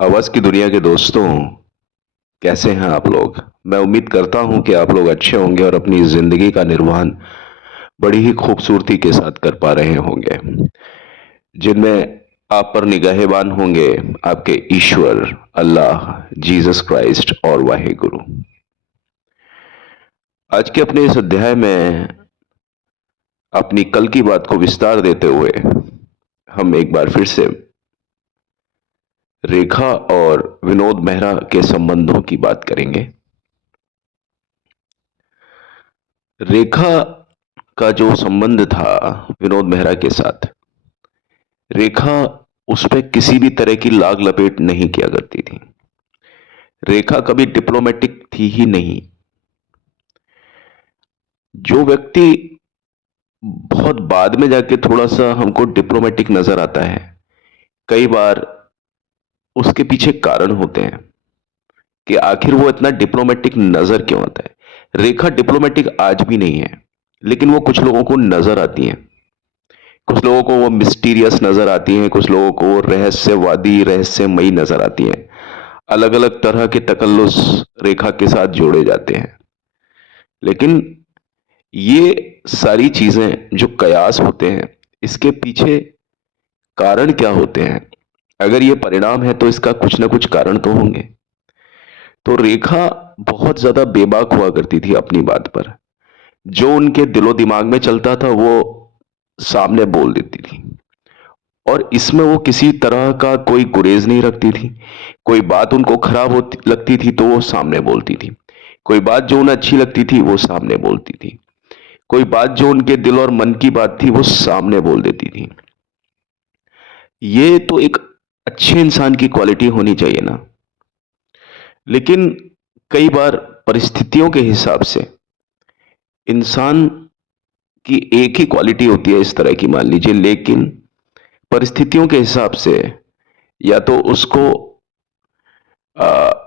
आवाज की दुनिया के दोस्तों, कैसे हैं आप लोग? मैं उम्मीद करता हूं कि आप लोग अच्छे होंगे और अपनी जिंदगी का निर्वहन बड़ी ही खूबसूरती के साथ कर पा रहे होंगे, जिनमें आप पर निगाहेबान होंगे आपके ईश्वर, अल्लाह, जीसस क्राइस्ट और वाहिगुरु। आज के अपने इस अध्याय में अपनी कल की बात को विस्तार देते हुए हम एक बार फिर से रेखा और विनोद मेहरा के संबंधों की बात करेंगे। रेखा का जो संबंध था विनोद मेहरा के साथ, रेखा उस पे किसी भी तरह की लाग लपेट नहीं किया करती थी। रेखा कभी डिप्लोमेटिक थी ही नहीं। जो व्यक्ति बहुत बाद में जाके थोड़ा सा हमको डिप्लोमेटिक नजर आता है, कई बार उसके पीछे कारण होते हैं कि आखिर वो इतना डिप्लोमेटिक नजर क्यों आता है। रेखा डिप्लोमेटिक आज भी नहीं है, लेकिन वो कुछ लोगों को नजर आती है। कुछ लोगों को वो मिस्टीरियस नजर आती हैं, कुछ लोगों को वो रहस्यवादी, रहस्यमयी नजर आती हैं। अलग अलग तरह के तकल्लुस रेखा के साथ जोड़े जाते हैं। लेकिन ये सारी चीजें जो कयास होते हैं, इसके पीछे कारण क्या होते हैं? अगर ये परिणाम है तो इसका कुछ ना कुछ कारण तो होंगे। तो रेखा बहुत ज्यादा बेबाक हुआ करती थी अपनी बात पर। जो उनके दिलो दिमाग में चलता था वो सामने बोल देती थी, और इसमें वो किसी तरह का कोई गुरेज नहीं रखती थी। कोई बात उनको खराब होती लगती थी तो वो सामने बोलती थी। कोई बात जो उन्हें अच्छी लगती थी वो सामने बोलती थी। कोई बात जो उनके दिल और मन की बात थी वो सामने बोल देती थी। ये तो एक अच्छे इंसान की क्वालिटी होनी चाहिए ना। लेकिन कई बार परिस्थितियों के हिसाब से इंसान की एक ही क्वालिटी होती है इस तरह की, मान लीजिए, लेकिन परिस्थितियों के हिसाब से या तो उसको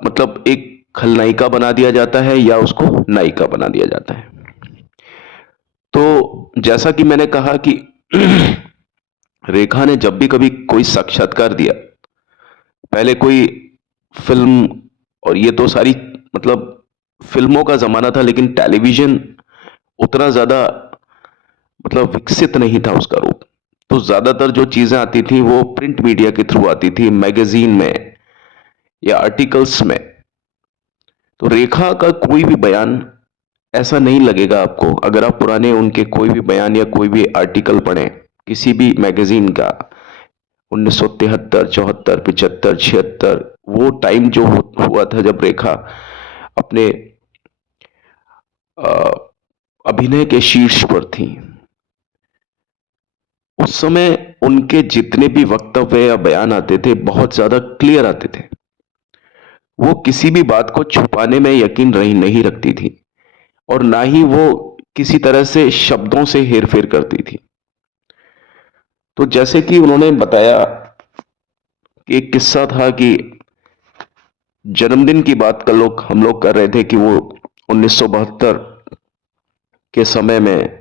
मतलब एक खलनायिका बना दिया जाता है या उसको नायिका बना दिया जाता है। तो जैसा कि मैंने कहा कि रेखा ने जब भी कभी कोई साक्षात्कार दिया, पहले कोई फिल्म, और ये तो सारी मतलब फिल्मों का जमाना था, लेकिन टेलीविजन उतना ज्यादा मतलब विकसित नहीं था उसका रूप। तो ज्यादातर जो चीजें आती थी वो प्रिंट मीडिया के थ्रू आती थी, मैगजीन में या आर्टिकल्स में। तो रेखा का कोई भी बयान ऐसा नहीं लगेगा आपको, अगर आप पुराने उनके कोई भी बयान या कोई भी आर्टिकल पढ़ें किसी भी मैगजीन का, 1973, 74, 75, 76, वो टाइम जो हुआ था जब रेखा अपने अ, अभिनय के शीर्ष पर थी, उस समय उनके जितने भी वक्तव्य या बयान आते थे बहुत ज्यादा क्लियर आते थे। वो किसी भी बात को छुपाने में यकीन रही नहीं रखती थी, और ना ही वो किसी तरह से शब्दों से हेरफेर करती थी। तो जैसे कि उन्होंने बताया कि एक किस्सा था कि जन्मदिन की बात हम लोग कर रहे थे कि वो 1972 के समय में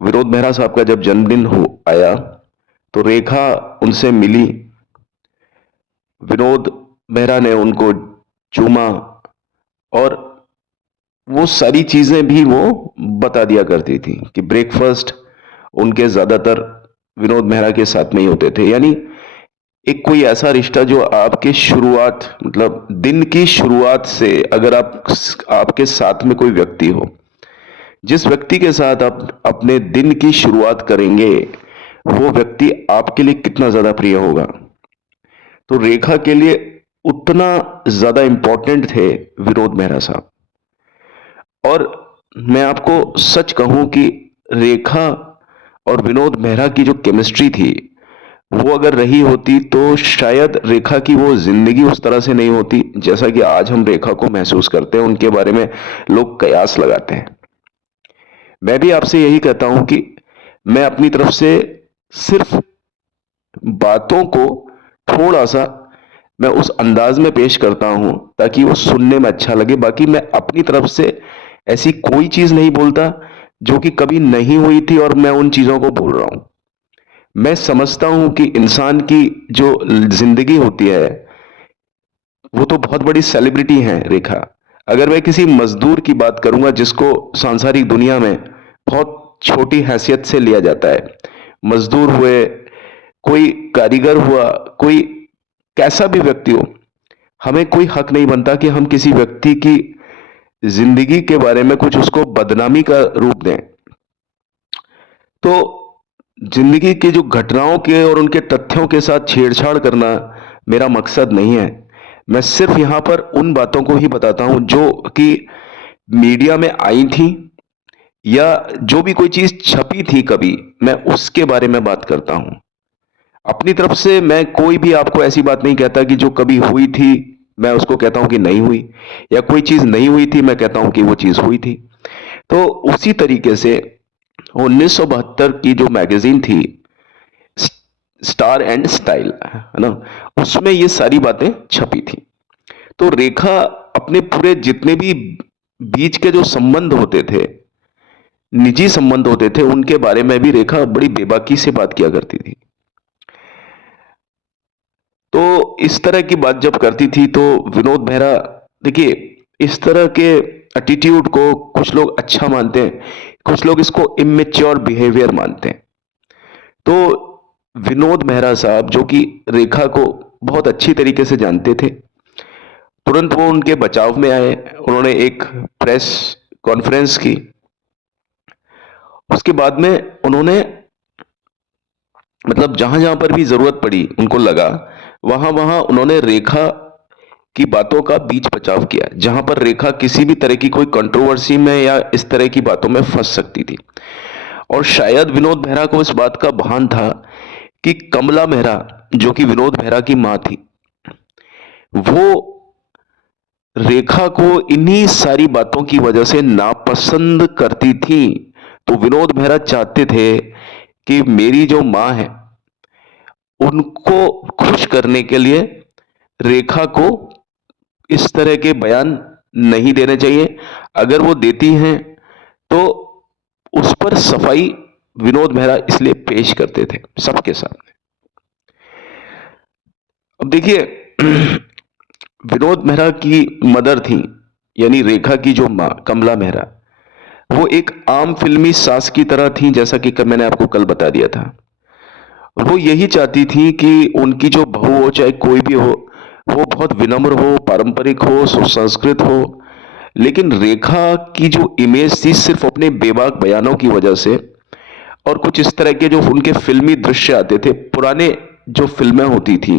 विनोद मेहरा साहब का जब जन्मदिन हो आया, तो रेखा उनसे मिली। विनोद मेहरा ने उनको चूमा, और वो सारी चीजें भी वो बता दिया करती थी कि ब्रेकफास्ट उनके ज्यादातर विनोद मेहरा के साथ में ही होते थे। यानी एक कोई ऐसा रिश्ता जो आपके शुरुआत, मतलब दिन की शुरुआत से, अगर आपके साथ में कोई व्यक्ति हो, जिस व्यक्ति के साथ आप अपने दिन की शुरुआत करेंगे, वो व्यक्ति आपके लिए कितना ज्यादा प्रिय होगा। तो रेखा के लिए उतना ज्यादा इंपॉर्टेंट थे विनोद मेहरा साहब। और मैं आपको सच कहूं कि रेखा और विनोद मेहरा की जो केमिस्ट्री थी, वो अगर रही होती तो शायद रेखा की वो जिंदगी उस तरह से नहीं होती जैसा कि आज हम रेखा को महसूस करते हैं। उनके बारे में लोग कयास लगाते हैं। मैं भी आपसे यही कहता हूं कि मैं अपनी तरफ से सिर्फ बातों को थोड़ा सा मैं उस अंदाज में पेश करता हूं ताकि वो सुनने में अच्छा लगे। बाकी मैं अपनी तरफ से ऐसी कोई चीज नहीं बोलता जो कि कभी नहीं हुई थी और मैं उन चीजों को बोल रहा हूं। मैं समझता हूं कि इंसान की जो जिंदगी होती है, वो तो बहुत बड़ी सेलिब्रिटी हैं रेखा। अगर मैं किसी मजदूर की बात करूंगा जिसको सांसारिक दुनिया में बहुत छोटी हैसियत से लिया जाता है, मजदूर हुए, कोई कारीगर हुआ, कोई कैसा भी व्यक्ति हो, हमें कोई हक नहीं बनता कि हम किसी व्यक्ति की जिंदगी के बारे में कुछ उसको बदनामी का रूप दें। तो जिंदगी की जो घटनाओं के और उनके तथ्यों के साथ छेड़छाड़ करना मेरा मकसद नहीं है। मैं सिर्फ यहां पर उन बातों को ही बताता हूं जो कि मीडिया में आई थी, या जो भी कोई चीज छपी थी कभी, मैं उसके बारे में बात करता हूं। अपनी तरफ से मैं कोई भी आपको ऐसी बात नहीं कहता कि जो कभी हुई थी मैं उसको कहता हूं कि नहीं हुई, या कोई चीज नहीं हुई थी मैं कहता हूं कि वो चीज हुई थी। तो उसी तरीके से 1972 की जो मैगजीन थी, स्टार एंड स्टाइल, है ना, उसमें ये सारी बातें छपी थी। तो रेखा अपने पूरे जितने भी बीच के जो संबंध होते थे, निजी संबंध होते थे, उनके बारे में भी रेखा बड़ी बेबाकी से बात किया करती थी। तो इस तरह की बात जब करती थी तो विनोद मेहरा, देखिए, इस तरह के एटीट्यूड को कुछ लोग अच्छा मानते हैं, कुछ लोग इसको इमेच्योर बिहेवियर मानते हैं। तो विनोद मेहरा साहब, जो कि रेखा को बहुत अच्छी तरीके से जानते थे, तुरंत वो उनके बचाव में आए। उन्होंने एक प्रेस कॉन्फ्रेंस की। उसके बाद में उन्होंने, मतलब जहां जहां पर भी जरूरत पड़ी उनको लगा, वहां वहां उन्होंने रेखा की बातों का बीच बचाव किया, जहां पर रेखा किसी भी तरह की कोई कंट्रोवर्सी में या इस तरह की बातों में फंस सकती थी। और शायद विनोद मेहरा को इस बात का भान था कि कमला मेहरा, जो कि विनोद मेहरा की मां थी, वो रेखा को इन्हीं सारी बातों की वजह से नापसंद करती थी। तो विनोद मेहरा चाहते थे कि मेरी जो मां है उनको खुश करने के लिए रेखा को इस तरह के बयान नहीं देने चाहिए। अगर वो देती हैं तो उस पर सफाई विनोद मेहरा इसलिए पेश करते थे सबके सामने। अब देखिए, विनोद मेहरा की मदर थी, यानी रेखा की जो मां कमला मेहरा, वो एक आम फिल्मी सास की तरह थी, जैसा कि मैंने आपको कल बता दिया था। वो यही चाहती थी कि उनकी जो बहू हो, चाहे कोई भी हो, वो बहुत विनम्र हो, पारंपरिक हो, सुसंस्कृत हो। लेकिन रेखा की जो इमेज थी, सिर्फ अपने बेबाक बयानों की वजह से और कुछ इस तरह के जो उनके फिल्मी दृश्य आते थे, पुराने जो फिल्में होती थी,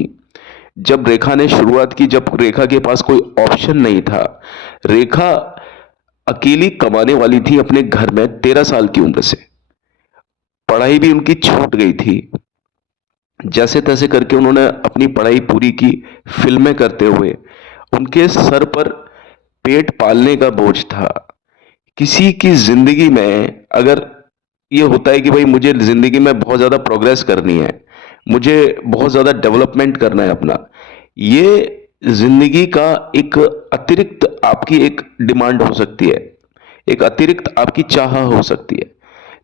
जब रेखा ने शुरुआत की, जब रेखा के पास कोई ऑप्शन नहीं था, रेखा अकेली कमाने वाली थी अपने घर में 13 साल की उम्र से। पढ़ाई भी उनकी छूट गई थी। जैसे तैसे करके उन्होंने अपनी पढ़ाई पूरी की, फिल्में करते हुए। उनके सर पर पेट पालने का बोझ था। किसी की जिंदगी में अगर ये होता है कि भाई मुझे जिंदगी में बहुत ज्यादा प्रोग्रेस करनी है, मुझे बहुत ज्यादा डेवलपमेंट करना है अपना, ये जिंदगी का एक अतिरिक्त आपकी एक डिमांड हो सकती है, एक अतिरिक्त आपकी चाह हो सकती है।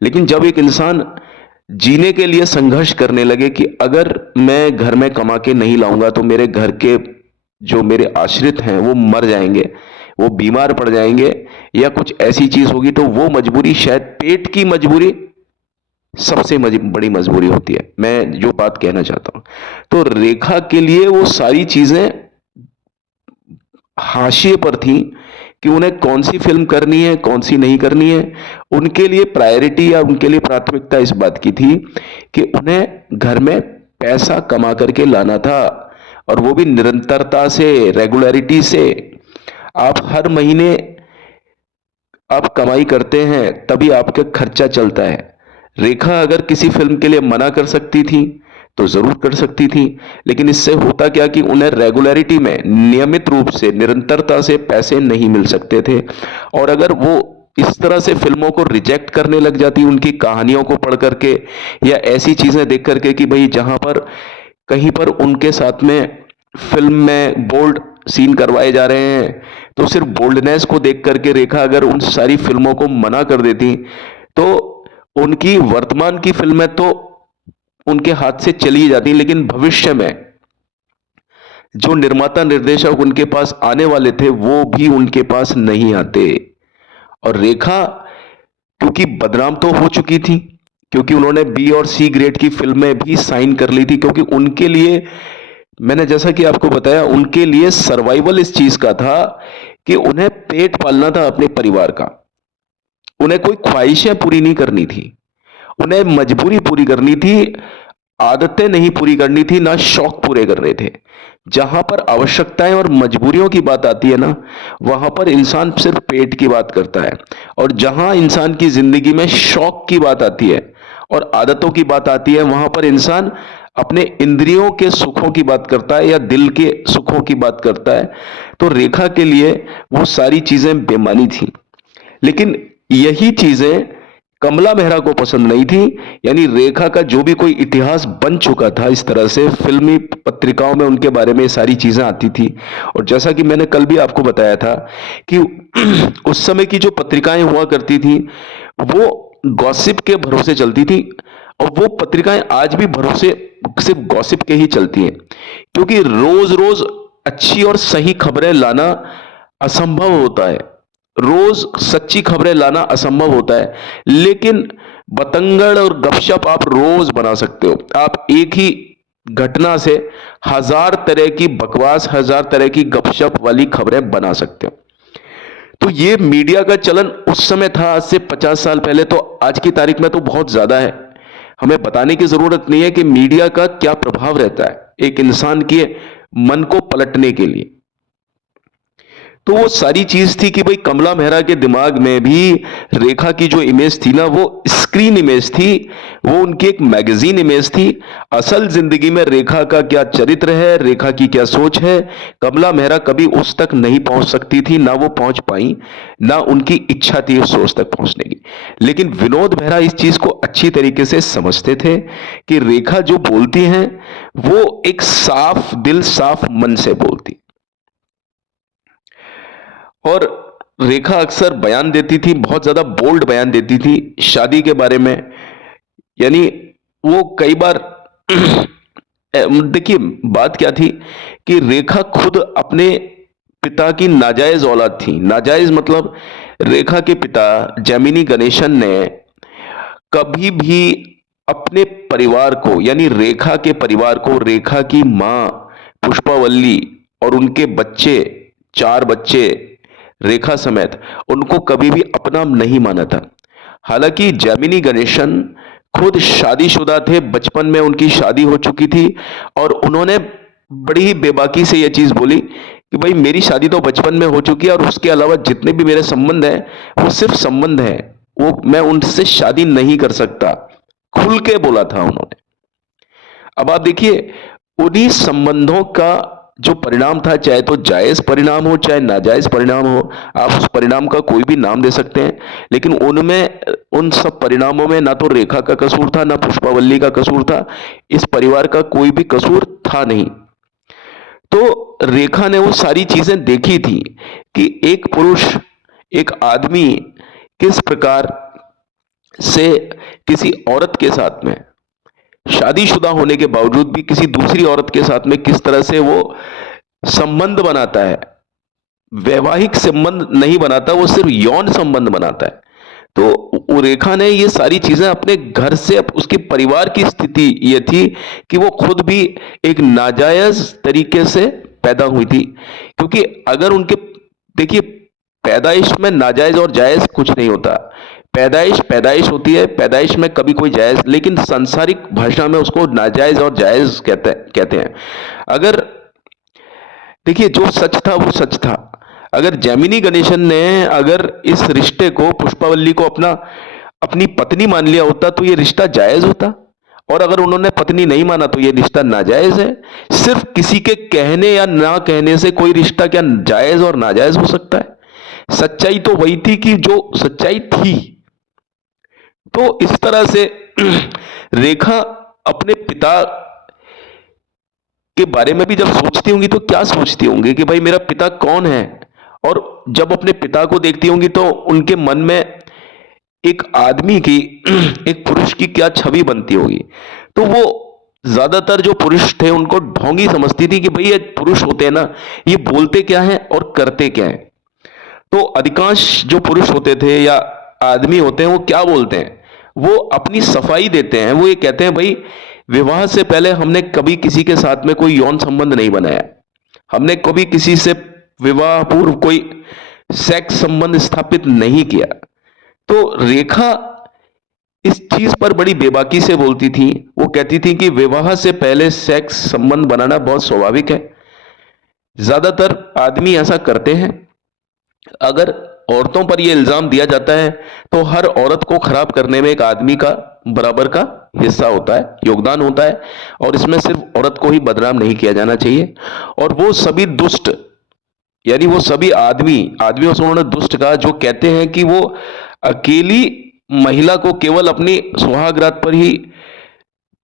लेकिन जब एक इंसान जीने के लिए संघर्ष करने लगे कि अगर मैं घर में कमा के नहीं लाऊंगा तो मेरे घर के जो मेरे आश्रित हैं वो मर जाएंगे, वो बीमार पड़ जाएंगे, या कुछ ऐसी चीज होगी, तो वो मजबूरी, शायद पेट की मजबूरी सबसे बड़ी मजबूरी होती है। मैं जो बात कहना चाहता हूं, तो रेखा के लिए वो सारी चीजें हाशिए पर थी कि उन्हें कौन सी फिल्म करनी है, कौन सी नहीं करनी है। उनके लिए प्रायोरिटी या उनके लिए प्राथमिकता इस बात की थी कि उन्हें घर में पैसा कमा करके लाना था, और वो भी निरंतरता से, रेगुलरिटी से। आप हर महीने आप कमाई करते हैं तभी आपका खर्चा चलता है। रेखा अगर किसी फिल्म के लिए मना कर सकती थी तो जरूर कर सकती थी, लेकिन इससे होता क्या कि उन्हें रेगुलरिटी में, नियमित रूप से, निरंतरता से पैसे नहीं मिल सकते थे। और अगर वो इस तरह से फिल्मों को रिजेक्ट करने लग जाती, उनकी कहानियों को पढ़ करके या ऐसी चीजें देख करके कि भाई जहां पर कहीं पर उनके साथ में फिल्म में बोल्ड सीन करवाए जा रहे हैं, तो सिर्फ बोल्डनेस को देख करके रेखा अगर उन सारी फिल्मों को मना कर देती तो उनकी वर्तमान की फिल्में तो उनके हाथ से चली जाती, लेकिन भविष्य में जो निर्माता निर्देशक उनके पास आने वाले थे वो भी उनके पास नहीं आते। और रेखा क्योंकि बदनाम तो हो चुकी थी, क्योंकि उन्होंने बी और सी ग्रेड की फिल्में भी साइन कर ली थी, क्योंकि उनके लिए, मैंने जैसा कि आपको बताया, उनके लिए सर्वाइवल इस चीज का था कि उन्हें पेट पालना था अपने परिवार का। उन्हें कोई ख्वाहिशें पूरी नहीं करनी थी, उन्हें मजबूरी पूरी करनी थी, आदतें नहीं पूरी करनी थी, ना शौक पूरे करने थे। जहां पर आवश्यकताएं और मजबूरियों की बात आती है ना, वहां पर इंसान सिर्फ पेट की बात करता है। और जहां इंसान की जिंदगी में शौक की बात आती है और आदतों की बात आती है, वहां पर इंसान अपने इंद्रियों के सुखों की बात करता है या दिल के सुखों की बात करता है। तो रेखा के लिए वो सारी चीजें बेमानी थी। लेकिन यही चीजें कमला मेहरा को पसंद नहीं थी। यानी रेखा का जो भी कोई इतिहास बन चुका था, इस तरह से फिल्मी पत्रिकाओं में उनके बारे में सारी चीजें आती थी। और जैसा कि मैंने कल भी आपको बताया था कि उस समय की जो पत्रिकाएं हुआ करती थी वो गॉसिप के भरोसे चलती थी, और वो पत्रिकाएं आज भी भरोसे सिर्फ गॉसिप के ही चलती हैं, क्योंकि रोज रोज अच्छी और सही खबरें लाना असंभव होता है। रोज सच्ची खबरें लाना असंभव होता है, लेकिन बतंगड़ और गपशप आप रोज बना सकते हो। आप एक ही घटना से हजार तरह की बकवास, हजार तरह की गपशप वाली खबरें बना सकते हो। तो ये मीडिया का चलन उस समय था, आज से 50 साल पहले, तो आज की तारीख में तो बहुत ज्यादा है। हमें बताने की जरूरत नहीं है कि मीडिया का क्या प्रभाव रहता है एक इंसान के मन को पलटने के लिए। तो वो सारी चीज थी कि भाई कमला मेहरा के दिमाग में भी रेखा की जो इमेज थी ना, वो स्क्रीन इमेज थी, वो उनकी एक मैगजीन इमेज थी। असल जिंदगी में रेखा का क्या चरित्र है, रेखा की क्या सोच है, कमला मेहरा कभी उस तक नहीं पहुंच सकती थी, ना वो पहुंच पाई, ना उनकी इच्छा थी उस सोच तक पहुंचने की। लेकिन विनोद मेहरा इस चीज को अच्छी तरीके से समझते थे कि रेखा जो बोलती हैं वो एक साफ दिल साफ मन से बोलती। और रेखा अक्सर बयान देती थी, बहुत ज्यादा बोल्ड बयान देती थी शादी के बारे में। यानी वो कई बार देखिए बात क्या थी कि रेखा खुद अपने पिता की नाजायज औलाद थी। नाजायज मतलब रेखा के पिता जैमिनी गणेशन ने कभी भी अपने परिवार को, यानी रेखा के परिवार को, रेखा की मां पुष्पावल्ली और उनके बच्चे, 4 बच्चे रेखा समेत, उनको कभी भी अपना नहीं माना था। हालांकि जैमिनी गणेशन खुद शादीशुदा थे, बचपन में उनकी शादी हो चुकी थी, और उन्होंने बड़ी ही बेबाकी से यह चीज बोली कि भाई मेरी शादी तो बचपन में हो चुकी है, और उसके अलावा जितने भी मेरे संबंध हैं वो सिर्फ संबंध हैं, वो मैं उनसे शादी नहीं कर सकता। खुल के बोला था उन्होंने। अब आप देखिए उन्हीं संबंधों का जो परिणाम था, चाहे तो जायज परिणाम हो चाहे नाजायज परिणाम हो, आप उस परिणाम का कोई भी नाम दे सकते हैं, लेकिन उनमें, उन सब परिणामों में ना तो रेखा का कसूर था, ना पुष्पावल्ली का कसूर था, इस परिवार का कोई भी कसूर था नहीं। तो रेखा ने वो सारी चीजें देखी थी कि एक पुरुष, एक आदमी किस प्रकार से किसी औरत के साथ में, शादीशुदा होने के बावजूद भी किसी दूसरी औरत के साथ में किस तरह से वो संबंध बनाता है। वैवाहिक संबंध नहीं बनाता, वो सिर्फ यौन संबंध बनाता है। तो रेखा ने ये सारी चीजें अपने घर से, उसके परिवार की स्थिति ये थी कि वो खुद भी एक नाजायज तरीके से पैदा हुई थी। क्योंकि अगर उनके, देखिए पैदाइश में नाजायज और जायज कुछ नहीं होता। पैदाइश पैदाइश होती है, पैदाइश में कभी कोई जायज, लेकिन सांसारिक भाषा में उसको नाजायज और जायज कहते हैं। अगर देखिए जो सच था वो सच था। अगर जैमिनी गणेशन ने अगर इस रिश्ते को, पुष्पावल्ली को अपनी पत्नी मान लिया होता तो ये रिश्ता जायज होता, और अगर उन्होंने पत्नी नहीं माना तो ये रिश्ता नाजायज है। सिर्फ किसी के कहने या ना कहने से कोई रिश्ता क्या जायज और नाजायज हो सकता है? सच्चाई तो वही थी कि जो सच्चाई थी। तो इस तरह से रेखा अपने पिता के बारे में भी जब सोचती होंगी तो क्या सोचती होंगी कि भाई मेरा पिता कौन है, और जब अपने पिता को देखती होंगी तो उनके मन में एक आदमी की, एक पुरुष की क्या छवि बनती होगी। तो वो ज्यादातर जो पुरुष थे उनको ढोंगी समझती थी कि भाई ये पुरुष होते हैं ना, ये बोलते क्या है और करते क्या है। तो अधिकांश जो पुरुष होते थे या आदमी होते हैं वो क्या बोलते हैं, वो अपनी सफाई देते हैं। वो ये कहते हैं भाई विवाह से पहले हमने कभी किसी के साथ में कोई यौन संबंध नहीं बनाया, हमने कभी किसी से विवाह पूर्व कोई सेक्स संबंध स्थापित नहीं किया। तो रेखा इस चीज पर बड़ी बेबाकी से बोलती थी। वो कहती थी कि विवाह से पहले सेक्स संबंध बनाना बहुत स्वाभाविक है, ज्यादातर आदमी ऐसा करते हैं। अगर औरतों पर यह इल्जाम दिया जाता है तो हर औरत को खराब करने में एक आदमी का बराबर का हिस्सा होता है, योगदान होता है, और इसमें सिर्फ औरत को ही बदनाम नहीं किया जाना चाहिए। और वो सभी दुष्ट, यानी वो सभी आदमियों से उन्होंने दुष्ट कहा जो कहते हैं कि वो अकेली महिला को केवल अपनी सुहागरात पर ही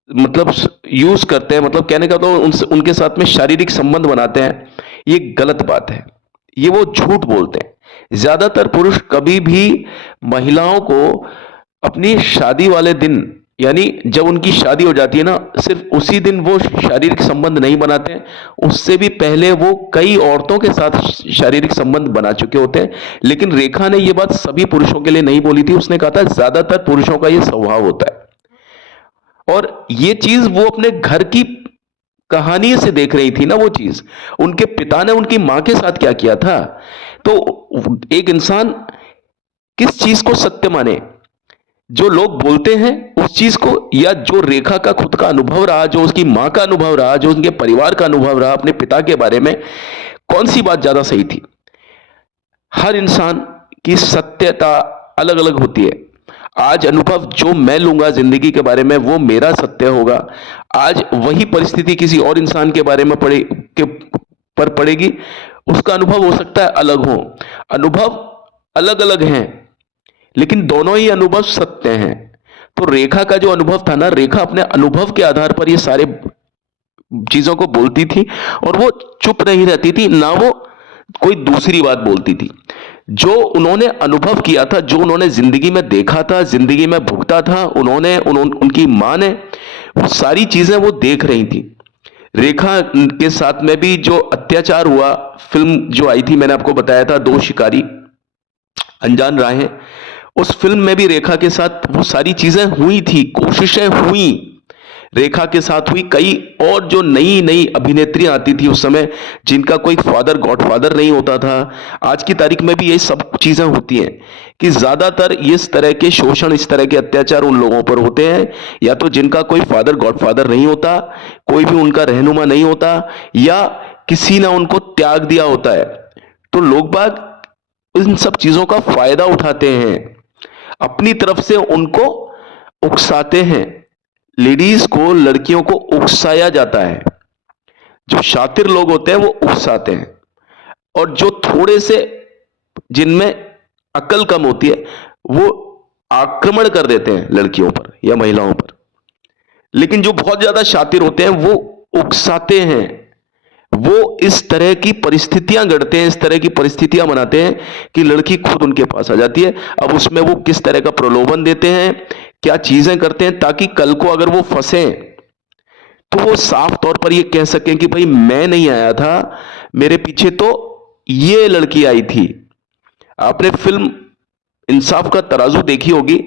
मतलब यूज करते हैं, मतलब कहने का तो उनसे उनके साथ में शारीरिक संबंध बनाते हैं। ये गलत बात है, ये वो झूठ बोलते हैं। ज्यादातर पुरुष कभी भी महिलाओं को अपनी शादी वाले दिन, यानी जब उनकी शादी हो जाती है ना, सिर्फ उसी दिन वो शारीरिक संबंध नहीं बनाते हैं, उससे भी पहले वो कई औरतों के साथ शारीरिक संबंध बना चुके होते हैं। लेकिन रेखा ने ये बात सभी पुरुषों के लिए नहीं बोली थी। उसने कहा था ज्यादातर पुरुषों का ये स्वभाव होता है। और ये चीज वो अपने घर की कहानी से देख रही थी ना, वो चीज उनके पिता ने उनकी मां के साथ क्या किया था। तो एक इंसान किस चीज को सत्य माने, जो लोग बोलते हैं उस चीज को, या जो रेखा का खुद का अनुभव रहा, जो उसकी मां का अनुभव रहा, जो उनके परिवार का अनुभव रहा अपने पिता के बारे में, कौन सी बात ज्यादा सही थी। हर इंसान की सत्यता अलग अलग होती है। आज अनुभव जो मैं लूंगा जिंदगी के बारे में वो मेरा सत्य होगा। आज वही परिस्थिति किसी और इंसान के बारे में पर पड़ेगी, उसका अनुभव हो सकता है अलग हो। अनुभव अलग अलग हैं लेकिन दोनों ही अनुभव सत्य हैं। तो रेखा का जो अनुभव था ना, रेखा अपने अनुभव के आधार पर ये सारे चीजों को बोलती थी और वो चुप नहीं रहती थी, ना वो कोई दूसरी बात बोलती थी। जो उन्होंने अनुभव किया था, जो उन्होंने जिंदगी में देखा था, जिंदगी में भुगता था, उनकी मां ने वो सारी चीजें वो देख रही थी। रेखा के साथ में भी जो अत्याचार हुआ, फिल्म जो आई थी मैंने आपको बताया था, दो शिकारी अनजान राहें, उस फिल्म में भी रेखा के साथ वो सारी चीजें हुई थी, कोशिशें हुई, रेखा के साथ हुई। कई और जो नई नई अभिनेत्रियां आती थी उस समय, जिनका कोई फादर गॉडफादर नहीं होता था। आज की तारीख में भी ये सब चीजें होती हैं कि ज्यादातर इस तरह के शोषण, इस तरह के अत्याचार उन लोगों पर होते हैं या तो जिनका कोई फादर गॉडफादर नहीं होता, कोई भी उनका रहनुमा नहीं होता, या किसी ने उनको त्याग दिया होता है। तो लोग बाग इन सब चीजों का फायदा उठाते हैं, अपनी तरफ से उनको उकसाते हैं। लेडीज को, लड़कियों को उकसाया जाता है। जो शातिर लोग होते हैं वो उकसाते हैं, और जो थोड़े से जिनमें अकल कम होती है वो आक्रमण कर देते हैं लड़कियों पर या महिलाओं पर। लेकिन जो बहुत ज्यादा शातिर होते हैं वो उकसाते हैं, वो इस तरह की परिस्थितियां गढ़ते हैं, इस तरह की परिस्थितियां बनाते हैं कि लड़की खुद उनके पास आ जाती है। अब उसमें वो किस तरह का प्रलोभन देते हैं, क्या चीजें करते हैं, ताकि कल को अगर वो फंसे तो वो साफ तौर पर ये कह सकें कि भाई मैं नहीं आया था, मेरे पीछे तो ये लड़की आई थी। आपने फिल्म इंसाफ का तराजू देखी होगी,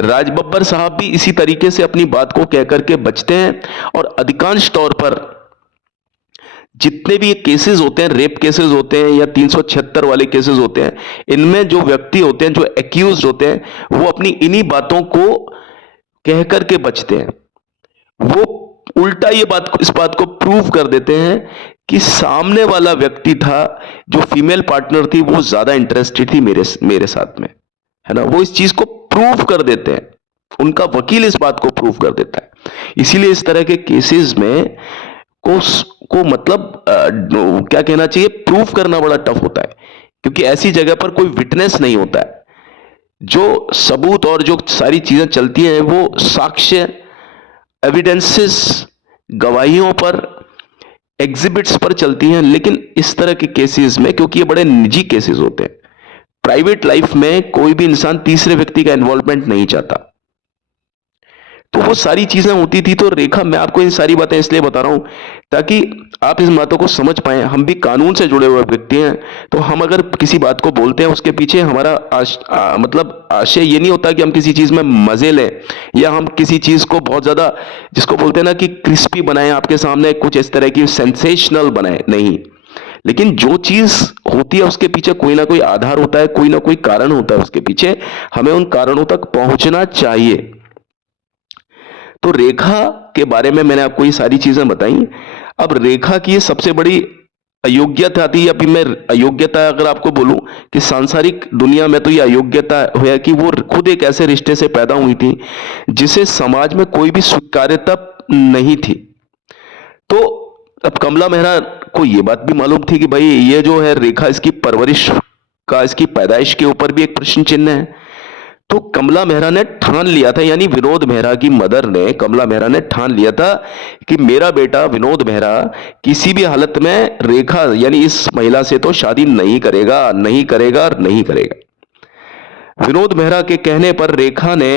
राज बब्बर साहब भी इसी तरीके से अपनी बात को कह करके बचते हैं। और अधिकांश तौर पर जितने भी ये केसेस होते हैं, रेप केसेस होते हैं या 376 वाले केसेस होते हैं, इनमें जो व्यक्ति होते हैं, जो एक्यूज होते हैं, वो अपनी इन्हीं बातों को कह करके बचते हैं। वो उल्टा इस बात को प्रूव कर देते हैं कि सामने वाला व्यक्ति था, जो फीमेल पार्टनर थी, वो ज्यादा इंटरेस्टेड थी मेरे साथ में, है ना। वो इस चीज को प्रूव कर देते हैं, उनका वकील इस बात को प्रूव कर देता है। इसीलिए इस तरह के केसेस में को मतलब क्या कहना चाहिए, प्रूफ करना बड़ा टफ होता है, क्योंकि ऐसी जगह पर कोई विटनेस नहीं होता है। जो सबूत और जो सारी चीजें चलती हैं वो साक्ष्य, एविडेंसेस, गवाहियों पर, एग्जिबिट्स पर चलती हैं। लेकिन इस तरह के केसेस में, क्योंकि ये बड़े निजी केसेस होते हैं, प्राइवेट लाइफ में कोई भी इंसान तीसरे व्यक्ति का इन्वॉल्वमेंट नहीं चाहता। तो वो सारी चीजें होती थी। तो रेखा, मैं आपको इन सारी बातें इसलिए बता रहा हूं ताकि आप इस बातों को समझ पाए। हम भी कानून से जुड़े हुए व्यक्ति हैं, तो हम अगर किसी बात को बोलते हैं उसके पीछे हमारा मतलब आशय ये नहीं होता कि हम किसी चीज में मजे लें या हम किसी चीज को बहुत ज्यादा, जिसको बोलते हैं ना कि क्रिस्पी बनाए, आपके सामने कुछ इस तरह की सेंसेशनल बनाए, नहीं। लेकिन जो चीज होती है उसके पीछे कोई ना कोई आधार होता है, कोई ना कोई कारण होता है उसके पीछे, हमें उन कारणों तक पहुंचना चाहिए। तो रेखा के बारे में मैंने आपको ये सारी चीजें बताई। अब रेखा की ये सबसे बड़ी अयोग्यता थी, अभी मैं अयोग्यता अगर आपको बोलूं कि सांसारिक दुनिया में तो ये अयोग्यता है कि वो खुद एक ऐसे रिश्ते से पैदा हुई थी जिसे समाज में कोई भी स्वीकार्यता नहीं थी। तो अब कमला मेहरा को ये बात भी मालूम थी कि भाई ये जो है रेखा, इसकी परवरिश का, इसकी पैदाइश के ऊपर भी एक प्रश्न चिन्ह है। तो कमला मेहरा ने ठान लिया था, यानी विनोद मेहरा की मदर ने, कमला मेहरा ने ठान लिया था कि मेरा बेटा विनोद मेहरा किसी भी हालत में रेखा यानी इस महिला से तो शादी नहीं करेगा, नहीं करेगा और नहीं करेगा। विनोद मेहरा के कहने पर रेखा ने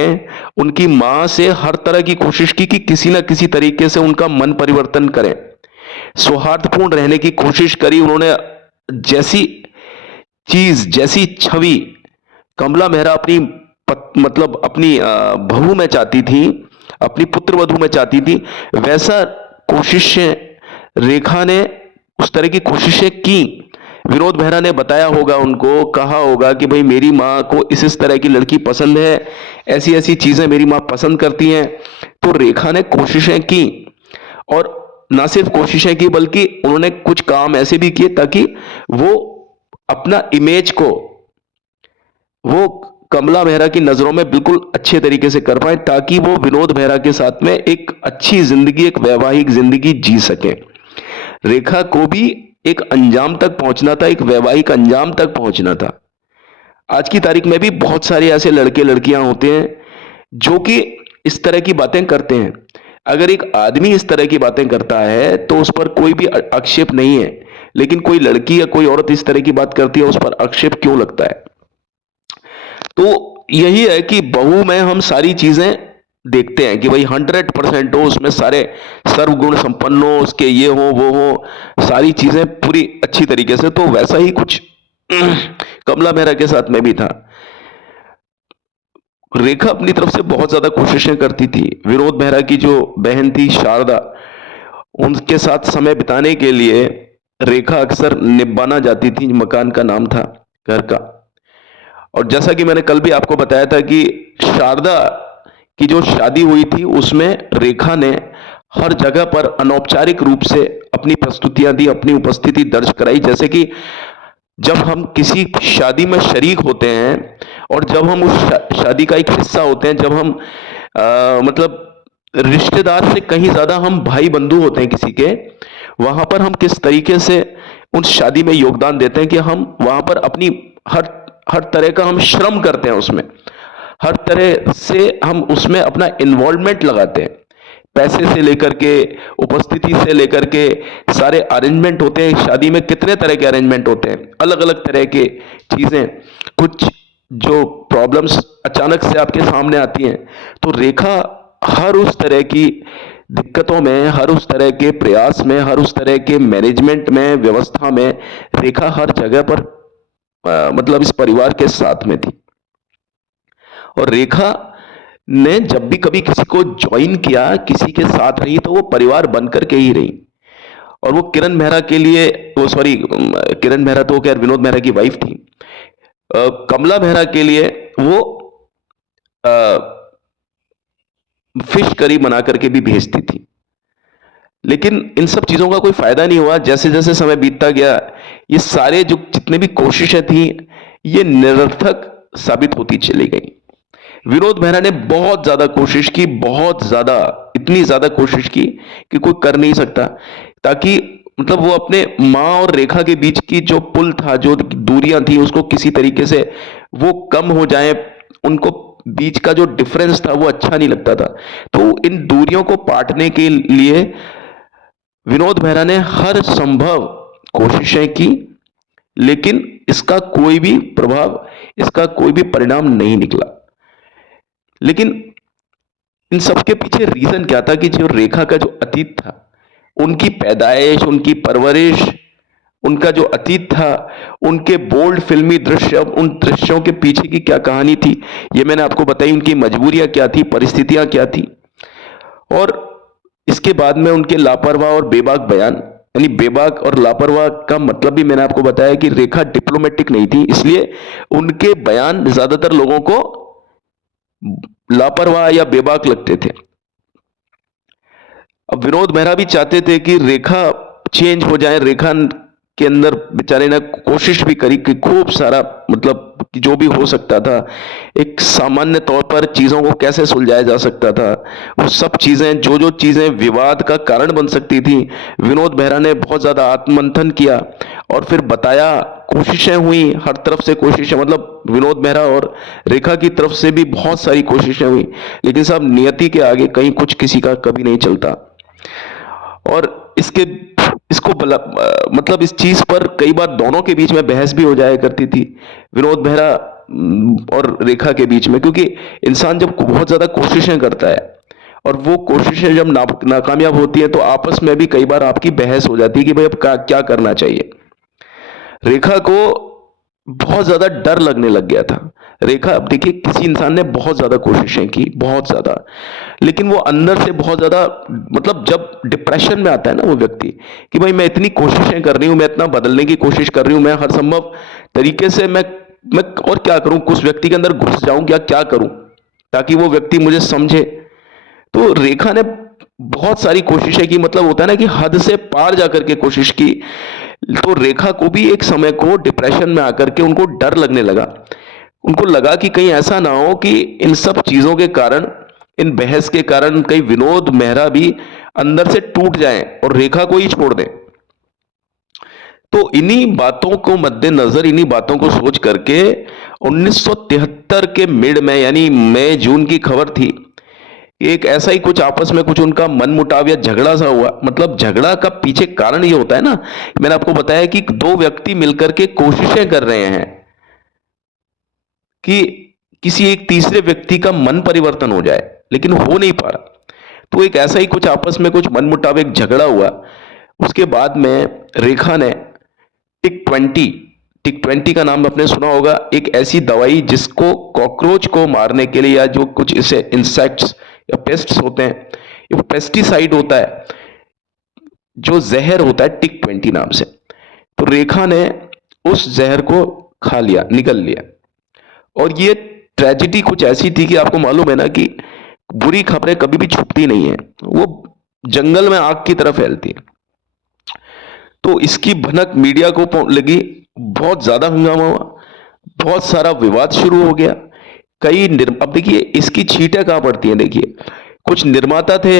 उनकी मां से हर तरह की कोशिश की कि किसी ना किसी तरीके से उनका मन परिवर्तन करें, सौहार्दपूर्ण रहने की कोशिश करी उन्होंने। जैसी चीज, जैसी छवि कमला मेहरा अपनी मतलब अपनी बहू में चाहती थी, अपनी पुत्र वधू में चाहती थी, वैसा कोशिशें रेखा ने, उस तरह की कोशिशें की। विनोद मेहरा ने बताया होगा उनको, कहा होगा कि भाई मेरी माँ को इस तरह की लड़की पसंद है, ऐसी ऐसी चीजें मेरी माँ पसंद करती हैं। तो रेखा ने कोशिशें की, और ना सिर्फ कोशिशें की बल्कि उन्होंने कुछ काम ऐसे भी किए ताकि वो अपना इमेज को वो कमला मेहरा की नजरों में बिल्कुल अच्छे तरीके से कर पाए, ताकि वो विनोद मेहरा के साथ में एक अच्छी जिंदगी, एक वैवाहिक जिंदगी जी सके। रेखा को भी एक अंजाम तक पहुंचना था, एक वैवाहिक अंजाम तक पहुंचना था। आज की तारीख में भी बहुत सारे ऐसे लड़के लड़कियां होते हैं जो कि इस तरह की बातें करते हैं। अगर एक आदमी इस तरह की बातें करता है तो उस पर कोई भी आक्षेप नहीं है, लेकिन कोई लड़की या कोई औरत इस तरह की बात करती है, उस पर आक्षेप क्यों लगता है? तो यही है कि बहू में हम सारी चीजें देखते हैं कि भाई 100% हो, उसमें सारे सर्वगुण संपन्न हो, उसके ये हो वो हो, सारी चीजें पूरी अच्छी तरीके से। तो वैसा ही कुछ कमला मेहरा के साथ में भी था। रेखा अपनी तरफ से बहुत ज्यादा कोशिशें करती थी। विनोद मेहरा की जो बहन थी शारदा, उनके साथ समय बिताने के लिए रेखा अक्सर निब्बाना जाती थी, मकान का नाम था घर का। और जैसा कि मैंने कल भी आपको बताया था कि शारदा की जो शादी हुई थी उसमें रेखा ने हर जगह पर अनौपचारिक रूप से अपनी प्रस्तुतियां दी, अपनी उपस्थिति दर्ज कराई। जैसे कि जब हम किसी शादी में शरीक होते हैं और जब हम उस शादी का एक हिस्सा होते हैं, जब हम मतलब रिश्तेदार से कहीं ज्यादा हम भाई बंधु होते हैं किसी के, वहां पर हम किस तरीके से उस शादी में योगदान देते हैं कि हम वहां पर अपनी हर हर तरह का हम श्रम करते हैं, उसमें हर तरह से हम उसमें अपना इन्वॉल्वमेंट लगाते हैं। पैसे से लेकर के, उपस्थिति से लेकर के, सारे अरेंजमेंट होते हैं। शादी में कितने तरह के अरेंजमेंट होते हैं, अलग अलग तरह के चीजें। कुछ जो प्रॉब्लम्स अचानक से आपके सामने आती हैं, तो रेखा हर उस तरह की दिक्कतों में, हर उस तरह के प्रयास में, हर उस तरह के मैनेजमेंट में, व्यवस्था में, रेखा हर जगह पर मतलब इस परिवार के साथ में थी। और रेखा ने जब भी कभी किसी को ज्वाइन किया, किसी के साथ रही, तो वो परिवार बनकर के ही रही। और वो किरण मेहरा के लिए, वो सॉरी, किरण मेहरा तो खैर विनोद मेहरा की वाइफ थी, कमला मेहरा के लिए वो फिश करी बना करके भी भेजती थी। लेकिन इन सब चीजों का कोई फायदा नहीं हुआ। जैसे जैसे समय बीतता गया, ये सारे जो जितने भी कोशिशें थी, ये निरर्थक साबित होती चली गई। विनोद मेहरा ने बहुत ज्यादा कोशिश की, बहुत ज्यादा, इतनी ज्यादा कोशिश की कि कोई कर नहीं सकता, ताकि मतलब वो अपने माँ और रेखा के बीच की जो पुल था, जो दूरियां थी, उसको किसी तरीके से वो कम हो जाए। उनको बीच का जो डिफरेंस था वो अच्छा नहीं लगता था। तो इन दूरियों को पाटने के लिए विनोद मेहरा ने हर संभव कोशिशें की, लेकिन इसका कोई भी प्रभाव, इसका कोई भी परिणाम नहीं निकला। लेकिन इन सब के पीछे रीजन क्या था कि जो रेखा का जो अतीत था, उनकी पैदाइश, उनकी परवरिश, उनका जो अतीत था, उनके बोल्ड फिल्मी दृश्य, अब उन दृश्यों के पीछे की क्या कहानी थी, ये मैंने आपको बताई। उनकी मजबूरियां क्या थी, परिस्थितियां क्या थी, और इसके बाद में उनके लापरवाह और बेबाक बयान। यानी बेबाक और लापरवाह का मतलब भी मैंने आपको बताया कि रेखा डिप्लोमेटिक नहीं थी, इसलिए उनके बयान ज्यादातर लोगों को लापरवाह या बेबाक लगते थे। अब विनोद मेहरा भी चाहते थे कि रेखा चेंज हो जाए। रेखा के अंदर बेचारे ने कोशिश भी करी कि खूब सारा, मतलब कि जो भी हो सकता था, एक सामान्य तौर पर चीजों को कैसे सुलझाया जा सकता था, वो सब चीजें, जो जो चीजें विवाद का कारण बन सकती थी, विनोद मेहरा ने बहुत ज्यादा आत्ममंथन किया और फिर बताया। कोशिशें हुई, हर तरफ से कोशिशें, मतलब विनोद मेहरा और रेखा की तरफ से भी बहुत सारी कोशिशें हुई, लेकिन साहब नियति के आगे कहीं कुछ किसी का कभी नहीं चलता। और इसको मतलब इस चीज पर कई बार दोनों के बीच में बहस भी हो जाया करती थी, विनोद मेहरा और रेखा के बीच में, क्योंकि इंसान जब बहुत ज्यादा कोशिशें करता है और वो कोशिशें जब नाकामयाब होती है तो आपस में भी कई बार आपकी बहस हो जाती है कि भाई अब क्या करना चाहिए। रेखा को बहुत ज्यादा डर लगने लग गया था। रेखा, अब देखिए, किसी इंसान ने बहुत ज्यादा कोशिशें की, बहुत ज्यादा, लेकिन वो अंदर से बहुत ज्यादा, मतलब जब डिप्रेशन में आता है ना वो व्यक्ति कि भाई मैं इतनी कोशिशें कर रही हूं, मैं इतना बदलने की कोशिश कर रही हूं, मैं हर संभव तरीके से मैं और क्या करूं, उस व्यक्ति के अंदर घुस जाऊं, क्या करूं ताकि वो व्यक्ति मुझे समझे। तो रेखा ने बहुत सारी कोशिशें की, मतलब होता है ना कि हद से पार जाकर के कोशिश की। तो रेखा को भी एक समय को डिप्रेशन में आकर के उनको डर लगने लगा। उनको लगा कि कहीं ऐसा ना हो कि इन सब चीजों के कारण, इन बहस के कारण, कहीं विनोद मेहरा भी अंदर से टूट जाएं और रेखा को ही छोड़ दें। तो इन्हीं बातों को मद्देनजर, इन्हीं बातों को सोच करके 1973 के मिड में, यानी मई जून की खबर थी, एक ऐसा ही कुछ आपस में कुछ उनका मनमुटाव या झगड़ा सा हुआ। मतलब झगड़ा का पीछे कारण ये होता है ना, मैंने आपको बताया कि दो व्यक्ति मिलकर के कोशिशें कर रहे हैं कि किसी एक तीसरे व्यक्ति का मन परिवर्तन हो जाए, लेकिन हो नहीं पा रहा। तो एक ऐसा ही कुछ आपस में कुछ मनमुटाव, एक झगड़ा हुआ। उसके बाद में रेखा ने टिक 20, टिक 20 का नाम आपने सुना होगा, एक ऐसी दवाई जिसको कॉकरोच को मारने के लिए, या जो कुछ इसे इंसेक्ट्स या पेस्ट्स होते हैं, ये पेस्टिसाइड होता है, जो जहर होता है टिक 20 नाम से। तो रेखा ने उस जहर को खा लिया, निगल लिया। और ये ट्रेजिडी कुछ ऐसी थी कि आपको मालूम है ना कि बुरी खबरें कभी भी छुपती नहीं है, वो जंगल में आग की तरह फैलती है। तो इसकी भनक मीडिया को लगी, बहुत ज्यादा हंगामा हुआ, बहुत सारा विवाद शुरू हो गया। अब देखिए इसकी छींटें कहां पड़ती हैं। देखिए, कुछ निर्माता थे,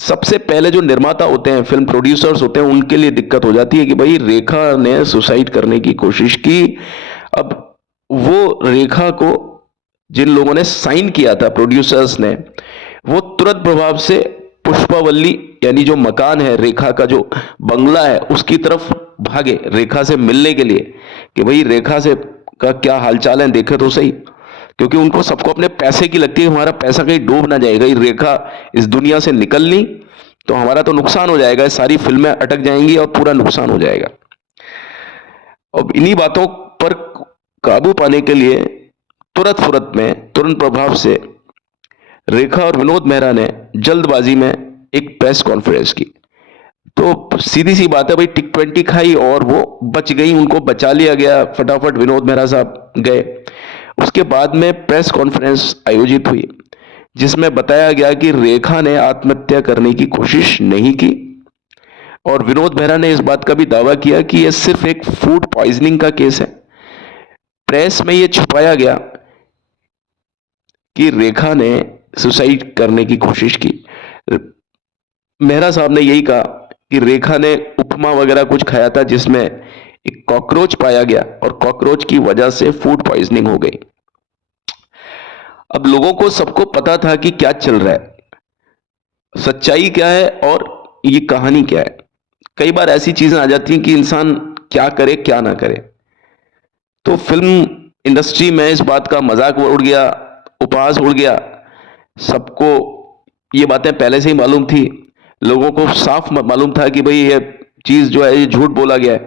सबसे पहले जो निर्माता होते हैं, फिल्म प्रोड्यूसर्स होते हैं, उनके लिए दिक्कत हो जाती है कि भाई रेखा ने सुसाइड करने की कोशिश की। अब वो रेखा को, जिन लोगों ने साइन किया था, प्रोड्यूसर्स ने, वो तुरंत प्रभाव से पुष्पावल्ली, यानी जो मकान है रेखा का, जो बंगला है, उसकी तरफ भागे रेखा से मिलने के लिए कि भाई रेखा से का क्या हालचाल है, देखे तो सही। क्योंकि उनको सबको अपने पैसे की लगती है, हमारा पैसा कहीं डूब ना जाएगा, ये रेखा इस दुनिया से निकल ली तो हमारा तो नुकसान हो जाएगा, सारी फिल्में अटक जाएंगी और पूरा नुकसान हो जाएगा। अब इन्हीं बातों पर काबू पाने के लिए तुरंत प्रभाव से रेखा और विनोद मेहरा ने जल्दबाजी में एक प्रेस कॉन्फ्रेंस की। तो सीधी सी बात है भाई, टिक 20 खाई और वो बच गई, उनको बचा लिया गया, फटाफट विनोद मेहरा साहब गए। उसके बाद में प्रेस कॉन्फ्रेंस आयोजित हुई जिसमें बताया गया कि रेखा ने आत्महत्या करने की कोशिश नहीं की, और विनोद मेहरा ने इस बात का भी दावा किया कि यह सिर्फ एक फूड पॉइजनिंग का केस है। प्रेस में यह छुपाया गया कि रेखा ने सुसाइड करने की कोशिश की। मेहरा साहब ने यही कहा कि रेखा ने उपमा वगैरह कुछ खाया था जिसमें एक कॉकरोच पाया गया और कॉकरोच की वजह से फूड पॉइजनिंग हो गई। अब लोगों को सबको पता था कि क्या चल रहा है, सच्चाई क्या है और ये कहानी क्या है। कई बार ऐसी चीजें आ जाती हैं कि इंसान क्या करे क्या ना करे। तो फिल्म इंडस्ट्री में इस बात का मजाक उड़ गया, उपहास उड़ गया, सबको ये बातें पहले से ही मालूम थी, लोगों को साफ मालूम था कि भाई ये चीज जो है ये झूठ बोला गया है।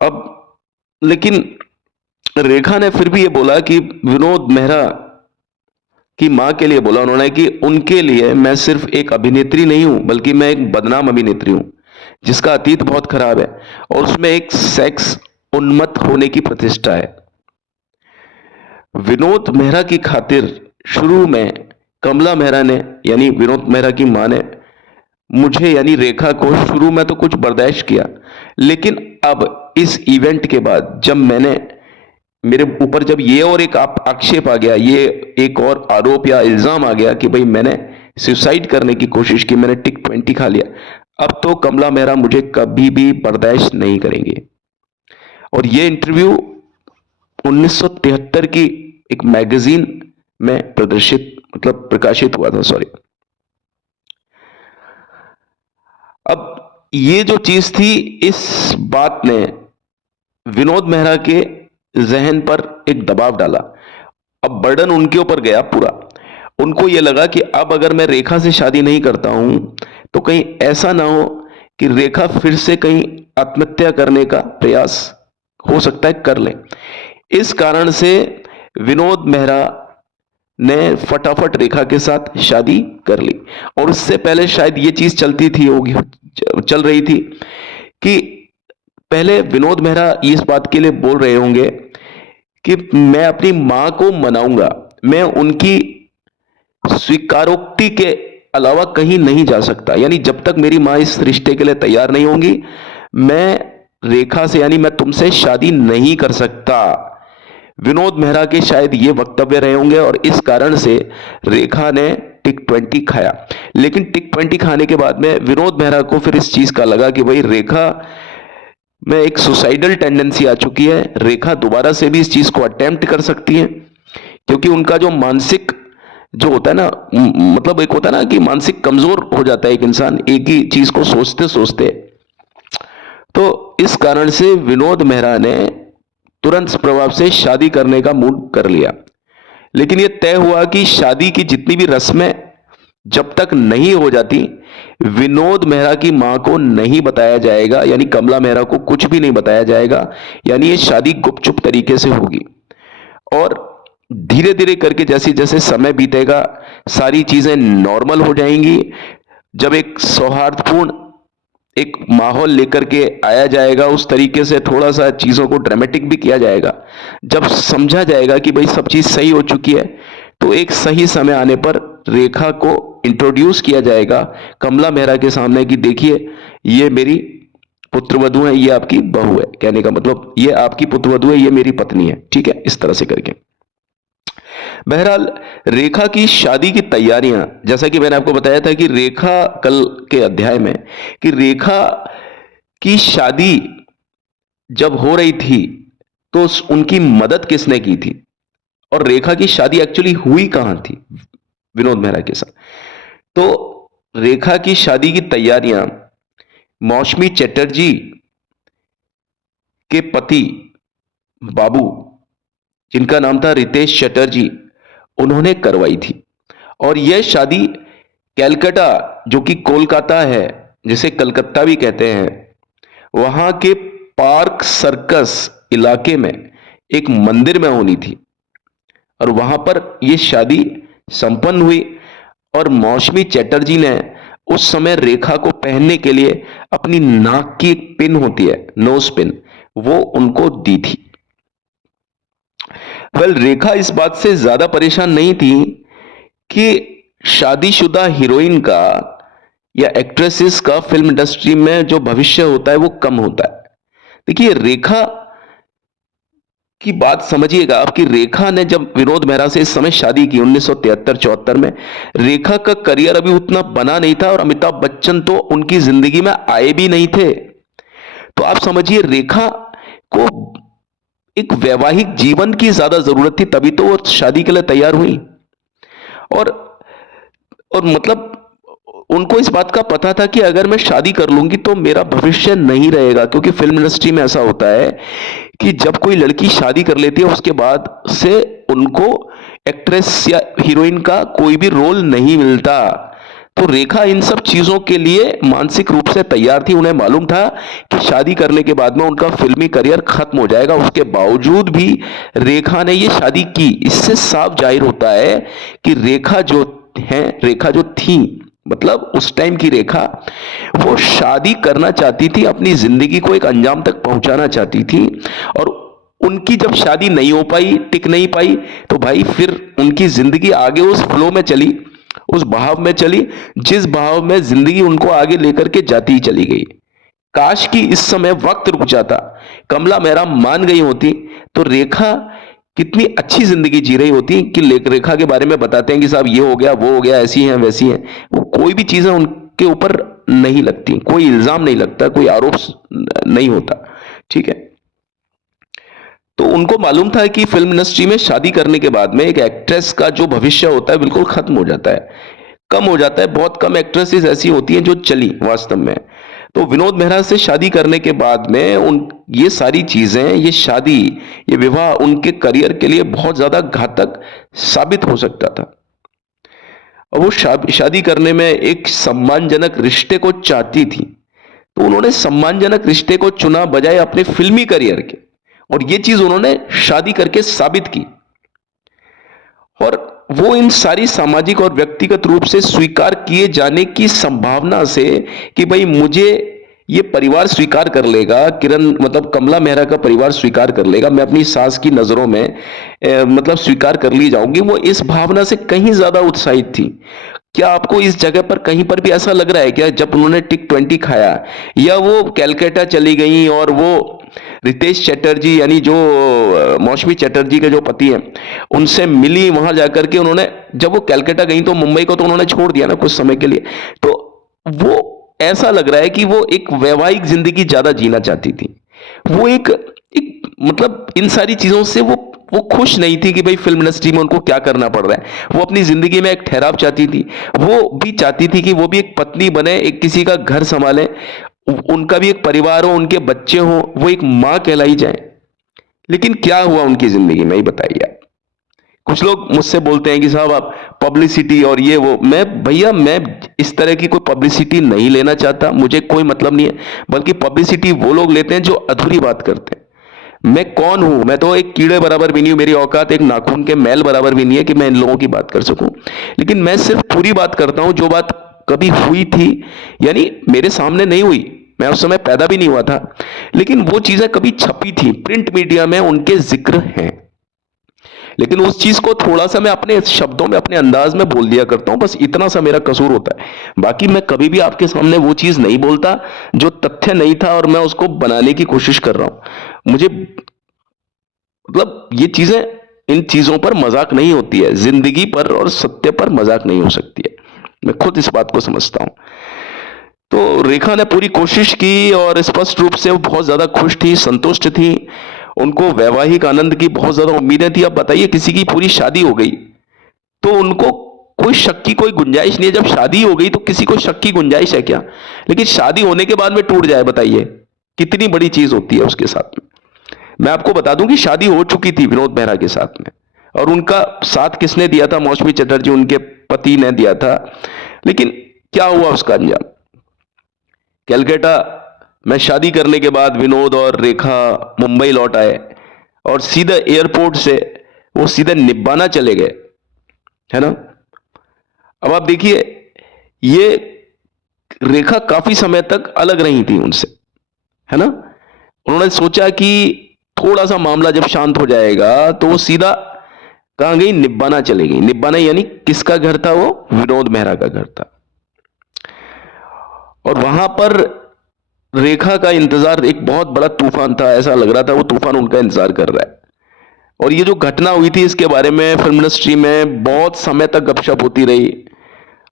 अब लेकिन रेखा ने फिर भी ये बोला कि विनोद मेहरा की मां के लिए बोला उन्होंने कि उनके लिए मैं सिर्फ एक अभिनेत्री नहीं हूं, बल्कि मैं एक बदनाम अभिनेत्री हूं जिसका अतीत बहुत खराब है और उसमें एक सेक्स उन्मत्त होने की प्रतिष्ठा है। विनोद मेहरा की खातिर शुरू में कमला मेहरा ने यानी विनोद मेहरा की मां ने मुझे यानी रेखा को शुरू में तो कुछ बर्दाश्त किया, लेकिन अब इस इवेंट के बाद जब मैंने मेरे ऊपर जब ये और एक आक्षेप आ गया, ये एक और आरोप या इल्जाम आ गया कि भाई मैंने सुसाइड करने की कोशिश की, मैंने टिक 20 खा लिया, अब तो कमला मेहरा मुझे कभी भी बर्दाश्त नहीं करेंगे। और ये इंटरव्यू 1973 की एक मैगजीन में प्रकाशित हुआ था, सॉरी। अब ये जो चीज थी, इस बात ने विनोद मेहरा के जहन पर एक दबाव डाला। अब बर्डन उनके ऊपर गया पूरा। उनको यह लगा कि अब अगर मैं रेखा से शादी नहीं करता हूं तो कहीं ऐसा ना हो कि रेखा फिर से कहीं आत्महत्या करने का प्रयास हो सकता है कर ले। इस कारण से विनोद मेहरा ने फटाफट रेखा के साथ शादी कर ली। और उससे पहले शायद ये चीज चल रही थी कि पहले विनोद मेहरा इस बात के लिए बोल रहे होंगे कि मैं अपनी मां को मनाऊंगा, मैं उनकी स्वीकारोक्ति के अलावा कहीं नहीं जा सकता, यानी जब तक मेरी मां इस रिश्ते के लिए तैयार नहीं होंगी मैं रेखा से यानी मैं तुमसे शादी नहीं कर सकता। विनोद मेहरा के शायद ये वक्तव्य रहे होंगे और इस कारण से रेखा ने टिक 20 खाया। लेकिन टिक 20 खाने के बाद में विनोद मेहरा को फिर इस चीज का लगा कि भाई रेखा में एक सुसाइडल टेंडेंसी आ चुकी है, रेखा दोबारा से भी इस चीज को अटेम्प्ट कर सकती है, क्योंकि उनका जो मानसिक जो होता है ना, मतलब एक होता है ना कि मानसिक कमजोर हो जाता है एक इंसान एक ही चीज को सोचते सोचते। तो इस कारण से विनोद मेहरा ने तुरंत प्रभाव से शादी करने का मूड कर लिया। लेकिन यह तय हुआ कि शादी की जितनी भी रस्में जब तक नहीं हो जाती विनोद मेहरा की मां को नहीं बताया जाएगा, यानी कमला मेहरा को कुछ भी नहीं बताया जाएगा, यानी ये शादी गुपचुप तरीके से होगी। और धीरे धीरे करके जैसे जैसे समय बीतेगा सारी चीजें नॉर्मल हो जाएंगी। जब एक सौहार्दपूर्ण एक माहौल लेकर के आया जाएगा, उस तरीके से थोड़ा सा चीजों को ड्रामेटिक भी किया जाएगा, जब समझा जाएगा कि भाई सब चीज सही हो चुकी है, तो एक सही समय आने पर रेखा को इंट्रोड्यूस किया जाएगा कमला मेहरा के सामने कि देखिए ये मेरी पुत्रवधू है, ये आपकी बहू है, कहने का मतलब ये आपकी पुत्रवधू है, ये मेरी पत्नी है, ठीक है, इस तरह से करके। बहरहाल रेखा की शादी की तैयारियां, जैसा कि मैंने आपको बताया था कि रेखा कल के अध्याय में कि रेखा की शादी जब हो रही थी तो उनकी मदद किसने की थी और रेखा की शादी एक्चुअली हुई कहां थी विनोद मेहरा के साथ। तो रेखा की शादी की तैयारियां मौसमी चटर्जी के पति बाबू, जिनका नाम था रितेश चटर्जी, उन्होंने करवाई थी। और यह शादी कैलकाटा, जो कि कोलकाता है, जिसे कलकत्ता भी कहते हैं, वहां के पार्क सर्कस इलाके में एक मंदिर में होनी थी और वहां पर यह शादी संपन्न हुई। और मौसमी चटर्जी ने उस समय रेखा को पहनने के लिए अपनी नाक की एक पिन होती है, नोज पिन, वो उनको दी थी। रेखा इस बात से ज्यादा परेशान नहीं थी कि शादीशुदा हीरोइन का या एक्ट्रेसेस का फिल्म इंडस्ट्री में जो भविष्य होता है वो कम होता है। देखिए रेखा की बात समझिएगा आप कि रेखा ने जब विनोद मेहरा से इस समय शादी की 1973-74 में, रेखा का करियर अभी उतना बना नहीं था और अमिताभ बच्चन तो उनकी जिंदगी में आए भी नहीं थे। तो आप समझिए रेखा को एक वैवाहिक जीवन की ज्यादा जरूरत थी, तभी तो वो शादी के लिए तैयार हुई। और मतलब उनको इस बात का पता था कि अगर मैं शादी कर लूंगी तो मेरा भविष्य नहीं रहेगा, क्योंकि फिल्म इंडस्ट्री में ऐसा होता है कि जब कोई लड़की शादी कर लेती है उसके बाद से उनको एक्ट्रेस या हीरोइन का कोई भी रोल नहीं मिलता। तो रेखा इन सब चीजों के लिए मानसिक रूप से तैयार थी। उन्हें मालूम था कि शादी करने के बाद में उनका फिल्मी करियर खत्म हो जाएगा। उसके बावजूद भी रेखा ने ये शादी की। इससे साफ जाहिर होता है कि रेखा जो थी, मतलब उस टाइम की रेखा, वो शादी करना चाहती थी, अपनी जिंदगी को एक अंजाम तक पहुंचाना चाहती थी। और उनकी जब शादी नहीं हो पाई, टिक नहीं पाई, तो भाई फिर उनकी जिंदगी आगे उस फ्लो में चली, उस बहाव में चली, जिस बहाव में जिंदगी उनको आगे लेकर के जाती ही चली गई। काश कि इस समय वक्त रुक जाता, कमला मेहरा मान गई होती, तो रेखा कितनी अच्छी जिंदगी जी रही होती। कि रेखा के बारे में बताते हैं कि साहब ये हो गया, वो हो गया, ऐसी हैं वैसी हैं, वो कोई भी चीजें उनके ऊपर नहीं लगती, कोई इल्जाम नहीं लगता, कोई आरोप नहीं होता। ठीक है। तो उनको मालूम था कि फिल्म इंडस्ट्री में शादी करने के बाद में एक एक्ट्रेस का जो भविष्य होता है बिल्कुल खत्म हो जाता है, कम हो जाता है। बहुत कम एक्ट्रेसेस ऐसी होती हैं जो चली वास्तव में। तो विनोद मेहरा से शादी करने के बाद में ये सारी चीजें, ये शादी, ये विवाह उनके करियर के लिए बहुत ज्यादा घातक साबित हो सकता था। और वो शादी करने में एक सम्मानजनक रिश्ते को चाहती थी, तो उन्होंने सम्मानजनक रिश्ते को चुना बजाय अपने फिल्मी करियर के। और ये चीज उन्होंने शादी करके साबित की। और वो इन सारी सामाजिक और व्यक्तिगत रूप से स्वीकार किए जाने की संभावना से, कि भाई मुझे ये परिवार स्वीकार कर लेगा, किरण मतलब कमला मेहरा का परिवार स्वीकार कर लेगा, मैं अपनी सास की नजरों में मतलब स्वीकार कर ली जाऊंगी, वो इस भावना से कहीं ज्यादा उत्साहित थी। क्या आपको इस जगह पर कहीं पर भी ऐसा लग रहा है क्या, जब उन्होंने टिक 20 खाया, या वो कैलकाटा चली गई और वो रितेश चटर्जी यानी जो मौसमी चटर्जी के जो पति हैं उनसे मिली, वहां जाकर के उन्होंने, जब वो कैलकाटा गई तो मुंबई को तो उन्होंने छोड़ दिया ना कुछ समय के लिए, तो वो ऐसा लग रहा है कि वो एक वैवाहिक जिंदगी ज्यादा जीना चाहती थी। वो एक मतलब इन सारी चीजों से वो खुश नहीं थी कि भाई फिल्म इंडस्ट्री में उनको क्या करना पड़ रहा है। वो अपनी जिंदगी में एक ठहराव चाहती थी। वो भी चाहती थी कि वो भी एक पत्नी बने, एक किसी का घर संभाले, उनका भी एक परिवार हो, उनके बच्चे हो, वो एक मां कहलाई जाए। लेकिन क्या हुआ उनकी जिंदगी में, ही बताइए आप। कुछ लोग मुझसे बोलते हैं कि साहब आप पब्लिसिटी और ये वो, मैं इस तरह की कोई पब्लिसिटी नहीं लेना चाहता, मुझे कोई मतलब नहीं है। बल्कि पब्लिसिटी वो लोग लेते हैं जो अधूरी बात करते हैं। मैं कौन हूं, मैं तो एक कीड़े बराबर भी नहीं हूं, मेरी औकात एक नाखून के मैल बराबर भी नहीं है कि मैं इन लोगों की बात कर सकूं। लेकिन मैं सिर्फ पूरी बात करता हूं जो बात कभी हुई थी, यानी मेरे सामने नहीं हुई, मैं उस समय पैदा भी नहीं हुआ था, लेकिन वो चीजें कभी छपी थी, प्रिंट मीडिया में उनके जिक्र हैं। लेकिन उस चीज को थोड़ा सा मैं अपने शब्दों में, अपने अंदाज में बोल दिया करता हूं, बस इतना सा मेरा कसूर होता है। बाकी मैं कभी भी आपके सामने वो चीज नहीं बोलता जो तथ्य नहीं था और मैं उसको बनाने की कोशिश कर रहा हूं। मुझे मतलब ये चीजें, इन चीजों पर मजाक नहीं होती है, जिंदगी पर और सत्य पर मजाक नहीं हो सकती है। मैं खुद इस बात को समझता हूं। तो रेखा ने पूरी कोशिश की और स्पष्ट रूप से वो बहुत ज्यादा खुश थी, संतुष्ट थी। उनको वैवाहिक आनंद की बहुत ज्यादा उम्मीदें थी। अब बताइए, किसी की पूरी शादी हो गई तो उनको कोई शक की कोई गुंजाइश नहीं है। जब शादी हो गई तो किसी को शक की गुंजाइश है क्या? लेकिन शादी होने के बाद में टूट जाए, बताइए कितनी बड़ी चीज होती है उसके साथ में। मैं आपको बता दूं कि शादी हो चुकी थी विनोद मेहरा के साथ में, और उनका साथ किसने दिया था? मौसमी चटर्जी, उनके पति ने दिया था। लेकिन क्या हुआ उसका अंजाम? कैलकाटा में शादी करने के बाद विनोद और रेखा मुंबई लौट आए और सीधे एयरपोर्ट से वो सीधे निब्बाना चले गए, है ना। अब आप देखिए, ये रेखा काफी समय तक अलग रही थी उनसे, है ना। उन्होंने सोचा कि थोड़ा सा मामला जब शांत हो जाएगा तो वो सीधा कहां गई? निब्बाना चली गई। निब्बाना यानी किसका घर था? वो विनोद मेहरा का घर था। और वहां पर रेखा का इंतजार, एक बहुत बड़ा तूफान था, ऐसा लग रहा था वो तूफान उनका इंतजार कर रहा है। और ये जो घटना हुई थी इसके बारे में फिल्म इंडस्ट्री में बहुत समय तक गपशप होती रही,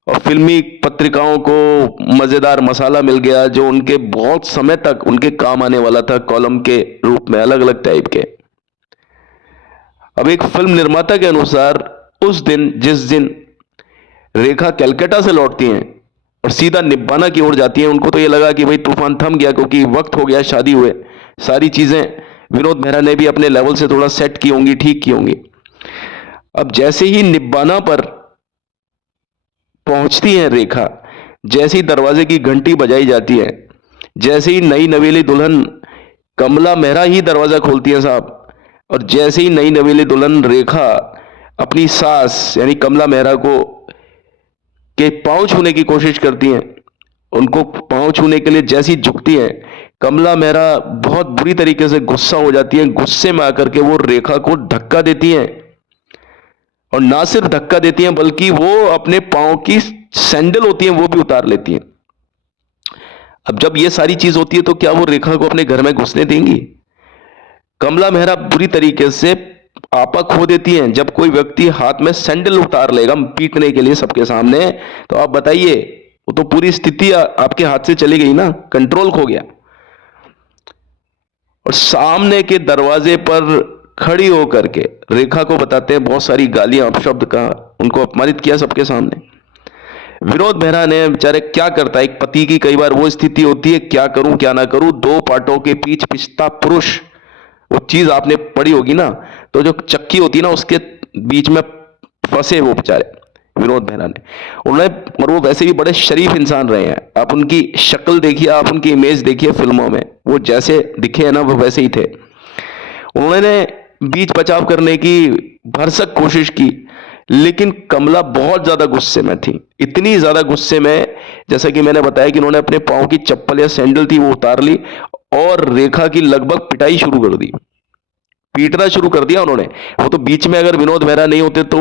और फिल्मी पत्रिकाओं को मजेदार मसाला मिल गया जो उनके बहुत समय तक उनके काम आने वाला था, कॉलम के रूप में, अलग अलग टाइप के। अब एक फिल्म निर्माता के अनुसार उस दिन, जिस दिन रेखा कलकत्ता से लौटती हैं और सीधा निब्बाना की ओर जाती हैं, उनको तो ये लगा कि भाई तूफान थम गया, क्योंकि वक्त हो गया, शादी हुए, सारी चीजें विनोद मेहरा ने भी अपने लेवल से थोड़ा सेट की होंगी, ठीक की होंगी। अब जैसे ही निब्बाना पर पहुंचती है रेखा, जैसे ही दरवाजे की घंटी बजाई जाती है, जैसे ही नई नवेली दुल्हन कमला मेहरा ही दरवाजा खोलती है साहब, और जैसे ही नई नवेली दुल्हन रेखा अपनी सास यानी कमला मेहरा को के पांव छूने की कोशिश करती हैं, उनको पांव छूने के लिए जैसी झुकती हैं, कमला मेहरा बहुत बुरी तरीके से गुस्सा हो जाती है। गुस्से में आकर के वो रेखा को धक्का देती हैं, और ना सिर्फ धक्का देती हैं बल्कि वो अपने पांव की सैंडल होती हैं वो भी उतार लेती हैं। अब जब ये सारी चीज होती है तो क्या वो रेखा को अपने घर में घुसने देंगी? कमला मेहरा बुरी तरीके से आपा खो देती हैं। जब कोई व्यक्ति हाथ में सैंडल उतार लेगा पीटने के लिए सबके सामने, तो आप बताइए, वो तो पूरी स्थिति आपके हाथ से चली गई ना, कंट्रोल खो गया। और सामने के दरवाजे पर खड़ी होकर के रेखा को बताते हैं बहुत सारी गालियां अपशब्द का, उनको अपमानित किया सबके सामने। विनोद मेहरा ने बेचारे क्या करता है, एक पति की कई बार वो स्थिति होती है, क्या करूं क्या ना करूं, दो पाटों के बीच पिसता पुरुष, वो चीज आपने पढ़ी होगी ना, तो जो चक्की होती है ना उसके बीच में फंसे वो बेचारे विनोद मेहरा ने, उन्होंने, और वो वैसे भी बड़े शरीफ इंसान रहे हैं। आप उनकी शक्ल देखिए, आप उनकी इमेज देखिए फिल्मों में, वो जैसे दिखे हैं ना वो वैसे ही थे। उन्होंने बीच बचाव करने की भरसक कोशिश की, लेकिन कमला बहुत ज्यादा गुस्से में थी, इतनी ज्यादा गुस्से में, जैसा कि मैंने बताया कि उन्होंने अपने पांव की चप्पल या सैंडल थी वो उतार ली और रेखा की लगभग पिटाई शुरू कर दी, पीटना शुरू कर दिया उन्होंने। वो तो बीच में अगर विनोद मेहरा नहीं होते तो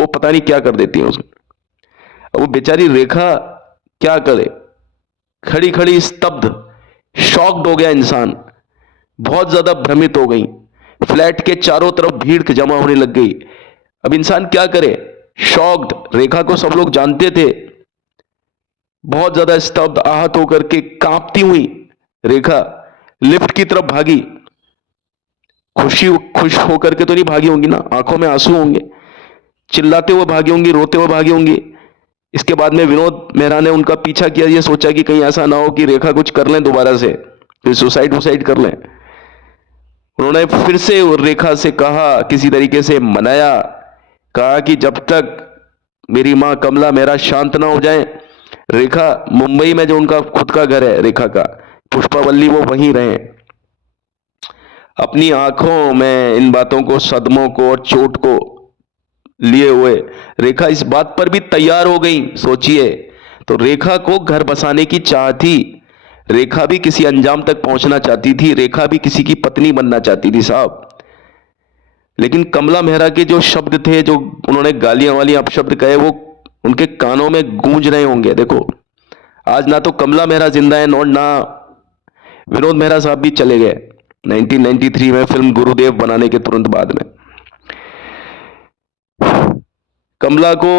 वो पता नहीं क्या कर देती है उसको। वो बेचारी रेखा क्या करे, खड़ी खड़ी स्तब्ध, शॉक्ड हो गया इंसान, बहुत ज्यादा भ्रमित हो गई। फ्लैट के चारों तरफ भीड़ जमा होने लग गई। अब इंसान क्या करे, शॉक्ड। रेखा को सब लोग जानते थे, बहुत ज्यादा स्तब्ध, आहत होकर के कांपती हुई रेखा लिफ्ट की तरफ भागी। खुश होकर के तो नहीं भागी होंगी ना, आंखों में आंसू होंगे, चिल्लाते हुए भागी होंगी, रोते हुए भागी होंगी। इसके बाद में विनोद मेहरा ने उनका पीछा किया, ये सोचा कि कहीं ऐसा ना हो कि रेखा कुछ कर लें दोबारा से, फिर सुसाइड कर लें। उन्होंने फिर से रेखा से कहा, किसी तरीके से मनाया, कहा कि जब तक मेरी मां कमला मेहरा शांत ना हो जाए, रेखा मुंबई में जो उनका खुद का घर है रेखा का, पुष्पावल्ली, वो वहीं रहे। अपनी आंखों में इन बातों को, सदमों को और चोट को लिए हुए रेखा इस बात पर भी तैयार हो गई। सोचिए, तो रेखा को घर बसाने की चाह थी, रेखा भी किसी अंजाम तक पहुंचना चाहती थी, रेखा भी किसी की पत्नी बनना चाहती थी साहब। लेकिन कमला मेहरा के जो शब्द थे, जो उन्होंने गालियां वाली अपशब्द कहे, वो उनके कानों में गूंज रहे होंगे। देखो, आज ना तो कमला मेहरा जिंदा है और ना विनोद मेहरा साहब भी चले गए 1993 में फिल्म गुरुदेव बनाने के तुरंत बाद में। कमला को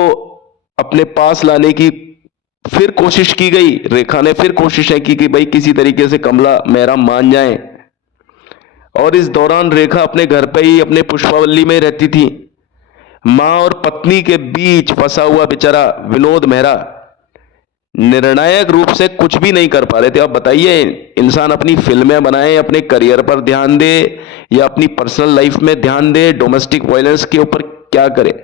अपने पास लाने की फिर कोशिश की गई, रेखा ने फिर कोशिशें की कि भाई किसी तरीके से कमला मेहरा मान जाए, और इस दौरान रेखा अपने घर पे ही, अपने पुष्पावल्ली में रहती थी। मां और पत्नी के बीच फंसा हुआ बेचारा विनोद मेहरा निर्णायक रूप से कुछ भी नहीं कर पा रहे थे। अब बताइए, इंसान अपनी फिल्में बनाए, अपने करियर पर ध्यान दे या अपनी पर्सनल लाइफ में ध्यान दे, डोमेस्टिक वायलेंस के ऊपर क्या करे?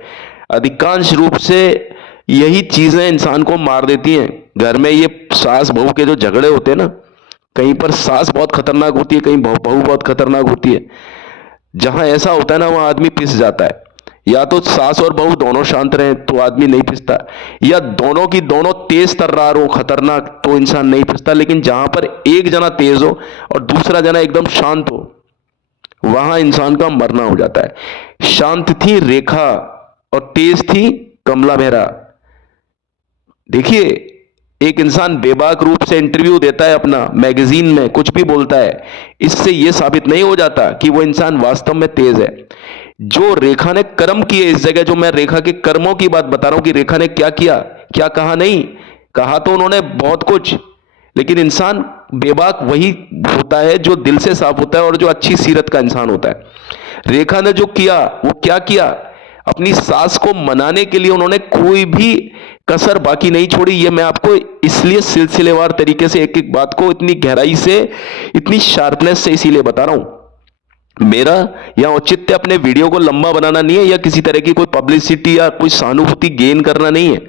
अधिकांश रूप से यही चीजें इंसान को मार देती हैं। घर में ये सास बहू के जो झगड़े होते हैं ना, कहीं पर सास बहुत खतरनाक होती है, कहीं बहू बहुत खतरनाक होती है। जहां ऐसा होता है ना, वहां आदमी पिस जाता है। या तो सास और बहू दोनों शांत रहें तो आदमी नहीं पिसता, या दोनों की दोनों तेज तर्रार हो, खतरनाक, तो इंसान नहीं पिसता। लेकिन जहां पर एक जना तेज हो और दूसरा जना एकदम शांत हो, वहां इंसान का मरना हो जाता है। शांत थी रेखा और तेज थी कमला मेहरा। देखिए, एक इंसान बेबाक रूप से इंटरव्यू देता है अपना मैगजीन में, कुछ भी बोलता है, इससे यह साबित नहीं हो जाता कि वो इंसान वास्तव में तेज है। जो रेखा ने कर्म किए इस जगह, जो मैं रेखा के कर्मों की बात बता रहा हूं कि रेखा ने क्या किया, क्या कहा, नहीं कहा तो उन्होंने बहुत कुछ, लेकिन इंसान बेबाक वही होता है जो दिल से साफ होता है और जो अच्छी सीरत का इंसान होता है। रेखा ने जो किया, वो क्या किया, अपनी सास को मनाने के लिए उन्होंने कोई भी कसर बाकी नहीं छोड़ी। ये मैं आपको इसलिए सिलसिलेवार तरीके से एक एक बात को इतनी गहराई से, इतनी शार्पनेस से इसीलिए बता रहा हूं मेरा यहां औचित्य अपने वीडियो को लंबा बनाना नहीं है या किसी तरह की कोई पब्लिसिटी या कोई सहानुभूति गेन करना नहीं है।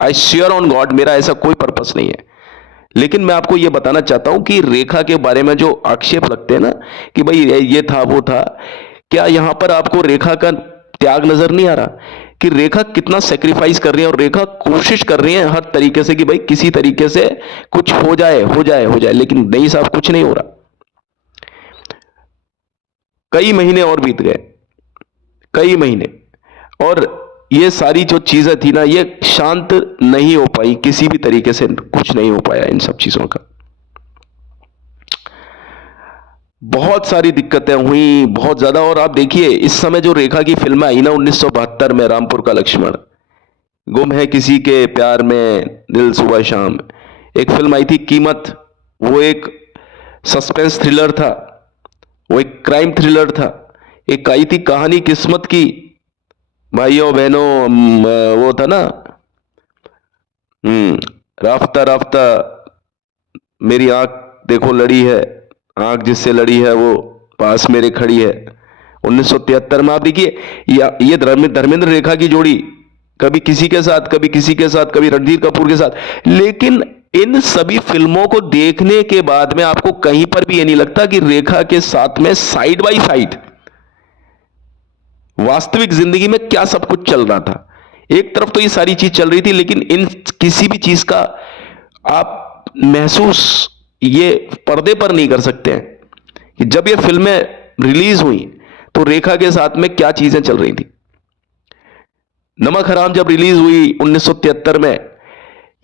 आई श्योर ऑन गॉड मेरा ऐसा कोई पर्पस नहीं है। लेकिन मैं आपको यह बताना चाहता हूं कि रेखा के बारे में जो आक्षेप लगते हैं ना कि भाई ये था वो था, क्या यहां पर आपको रेखा का त्याग नजर नहीं आ रहा कि रेखा कितना सेक्रीफाइस कर रही है और रेखा कोशिश कर रही है हर तरीके से कि भाई किसी तरीके से कुछ हो जाए हो जाए हो जाए, लेकिन नहीं साहब कुछ नहीं हो रहा। कई महीने और बीत गए, कई महीने, और ये सारी जो चीजें थी ना ये शांत नहीं हो पाई, किसी भी तरीके से कुछ नहीं हो पाया इन सब चीजों का। बहुत सारी दिक्कतें हुई, बहुत ज्यादा। और आप देखिए इस समय जो रेखा की फिल्म आई ना 1972 में, रामपुर का लक्ष्मण, गुम है किसी के प्यार में दिल सुबह शाम, एक फिल्म आई थी कीमत, वो एक सस्पेंस थ्रिलर था, वो एक क्राइम थ्रिलर था। एक आई थी कहानी किस्मत की, भाइयों बहनों, वो था ना, राफ्ता राफ्ता मेरी आंख देखो लड़ी है, आंख जिससे लड़ी है वो पास मेरे खड़ी है। 1973 में आप देखिए ये धर्मेंद्र रेखा की जोड़ी, कभी किसी के साथ कभी किसी के साथ, कभी रणधीर कपूर के साथ। लेकिन इन सभी फिल्मों को देखने के बाद में आपको कहीं पर भी ये नहीं लगता कि रेखा के साथ में साइड बाय साइड वास्तविक जिंदगी में क्या सब कुछ चल रहा था। एक तरफ तो ये सारी चीज चल रही थी, लेकिन इन किसी भी चीज का आप महसूस ये पर्दे पर नहीं कर सकते हैं कि जब ये फिल्में रिलीज हुई तो रेखा के साथ में क्या चीजें चल रही थी। नमक हराम जब रिलीज हुई 1973 में,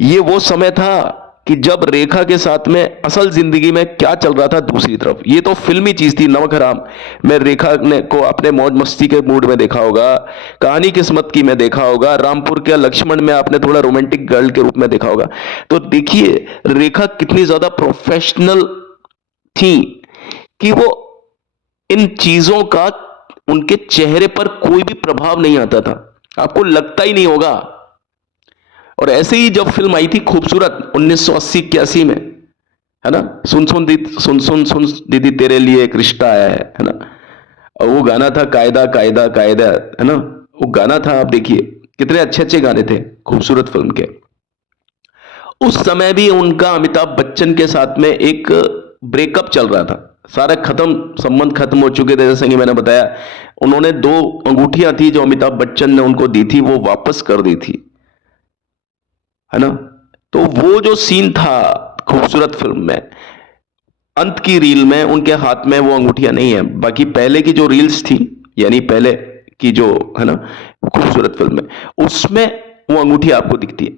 ये वो समय था कि जब रेखा के साथ में असल जिंदगी में क्या चल रहा था दूसरी तरफ। ये तो फिल्मी चीज थी, नमक हराम में रेखा ने को अपने मौज मस्ती के मूड में देखा होगा, कहानी किस्मत की में देखा होगा, रामपुर के लक्ष्मण में आपने थोड़ा रोमांटिक गर्ल के रूप में देखा होगा। तो देखिए रेखा कितनी ज्यादा प्रोफेशनल थी कि वो इन चीजों का उनके चेहरे पर कोई भी प्रभाव नहीं आता था, आपको लगता ही नहीं होगा। और ऐसे ही जब फिल्म आई थी खूबसूरत 1980-81 में, है ना, सुन सुन दी सुन सुन सुन दीदी तेरे लिए एक रिश्ता आया है ना, और वो गाना था कायदा कायदा कायदा, है ना, वो गाना था। आप देखिए कितने अच्छे अच्छे गाने थे खूबसूरत फिल्म के। उस समय भी उनका अमिताभ बच्चन के साथ में एक ब्रेकअप चल रहा था, सारा खत्म, संबंध खत्म हो चुके थे। जैसे कि मैंने बताया उन्होंने 2 अंगूठियां थी जो अमिताभ बच्चन ने उनको दी थी, वो वापस कर दी थी, है ना। तो वो जो सीन था खूबसूरत फिल्म में, अंत की रील में उनके हाथ में वो अंगूठियां नहीं है, बाकी पहले की जो रील्स थी, यानी पहले की जो, है ना, खूबसूरत फिल्म में, उसमें वो अंगूठी आपको दिखती है।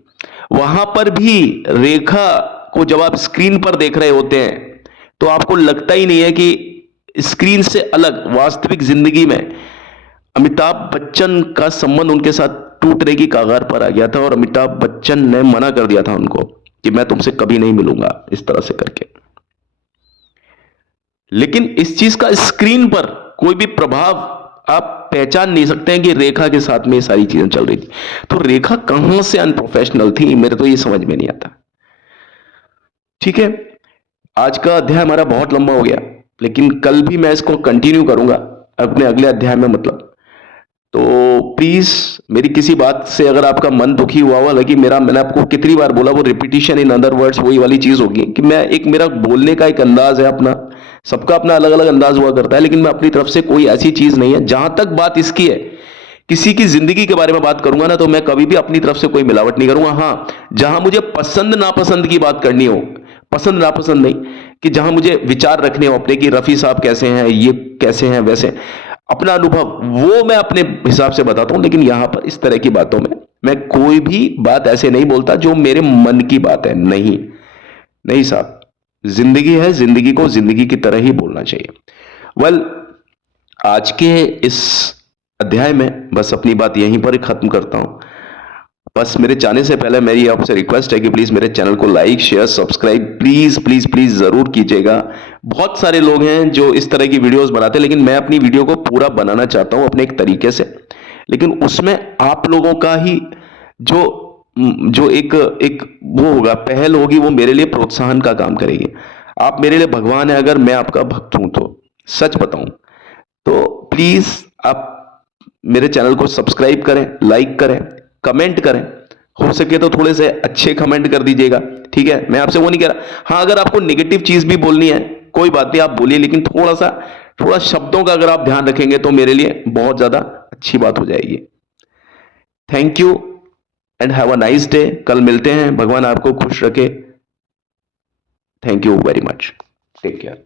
वहां पर भी रेखा को जब आप स्क्रीन पर देख रहे होते हैं तो आपको लगता ही नहीं है कि स्क्रीन से अलग वास्तविक जिंदगी में अमिताभ बच्चन का संबंध उनके साथ टूटने की कगार पर आ गया था, और अमिताभ बच्चन ने मना कर दिया था उनको कि मैं तुमसे कभी नहीं मिलूंगा, इस तरह से करके। लेकिन इस चीज का स्क्रीन पर कोई भी प्रभाव आप पहचान नहीं सकते हैं कि रेखा के साथ में ये सारी चीजें चल रही थी। तो रेखा कहां से अनप्रोफेशनल थी, मेरे तो ये समझ में नहीं आता। ठीक है, आज का अध्याय हमारा बहुत लंबा हो गया, लेकिन कल भी मैं इसको कंटिन्यू करूंगा अपने अगले अध्याय में, मतलब। तो प्लीज मेरी किसी बात से अगर आपका मन दुखी हुआ हुआ लगी, मैंने आपको कितनी बार बोला, वो रिपीटिशन इन अदर वर्ड्स वही वाली चीज होगी कि मैं मेरा बोलने का एक अंदाज है अपना, सबका अपना अलग अलग अंदाज हुआ करता है, लेकिन मैं अपनी तरफ से कोई ऐसी चीज नहीं है। जहां तक बात इसकी है, किसी की जिंदगी के बारे में बात करूंगा ना, तो मैं कभी भी अपनी तरफ से कोई मिलावट नहीं करूंगा। हाँ, जहां मुझे पसंद नापसंद की बात करनी हो, पसंद नापसंद नहीं, कि जहां मुझे विचार रखने हो अपने कि रफी साहब कैसे हैं, ये कैसे हैं, वैसे अपना अनुभव, वो मैं अपने हिसाब से बताता हूं। लेकिन यहां पर इस तरह की बातों में मैं कोई भी बात ऐसे नहीं बोलता जो मेरे मन की बात है। नहीं नहीं साहब, जिंदगी है, जिंदगी को जिंदगी की तरह ही बोलना चाहिए। वेल, आज के इस अध्याय में बस अपनी बात यहीं पर ही खत्म करता हूं। बस मेरे जाने से पहले मेरी आपसे रिक्वेस्ट है कि प्लीज मेरे चैनल को like share subscribe please please please जरूर कीजिएगा। बहुत सारे लोग हैं जो इस तरह की वीडियोस बनाते हैं, लेकिन मैं अपनी वीडियो को पूरा बनाना चाहता हूं अपने एक तरीके से, लेकिन उसमें आप लोगों का ही जो जो एक एक वो होगा, पहल होगी, वो मेरे लिए प्रोत्साहन का काम करेगी। आप मेरे लिए भगवान है, अगर मैं आपका भक्त हूं तो। सच बताऊं तो प्लीज आप मेरे चैनल को सब्सक्राइब करें, लाइक करें, कमेंट करें। हो सके तो थोड़े से अच्छे कमेंट कर दीजिएगा, ठीक है। मैं आपसे वो नहीं कह रहा, हाँ अगर आपको नेगेटिव चीज भी बोलनी है कोई बात नहीं, आप बोलिए, लेकिन थोड़ा शब्दों का अगर आप ध्यान रखेंगे तो मेरे लिए बहुत ज्यादा अच्छी बात हो जाएगी। Thank you and have a nice day. कल मिलते हैं, भगवान आपको खुश रखे। Thank you very much, take care.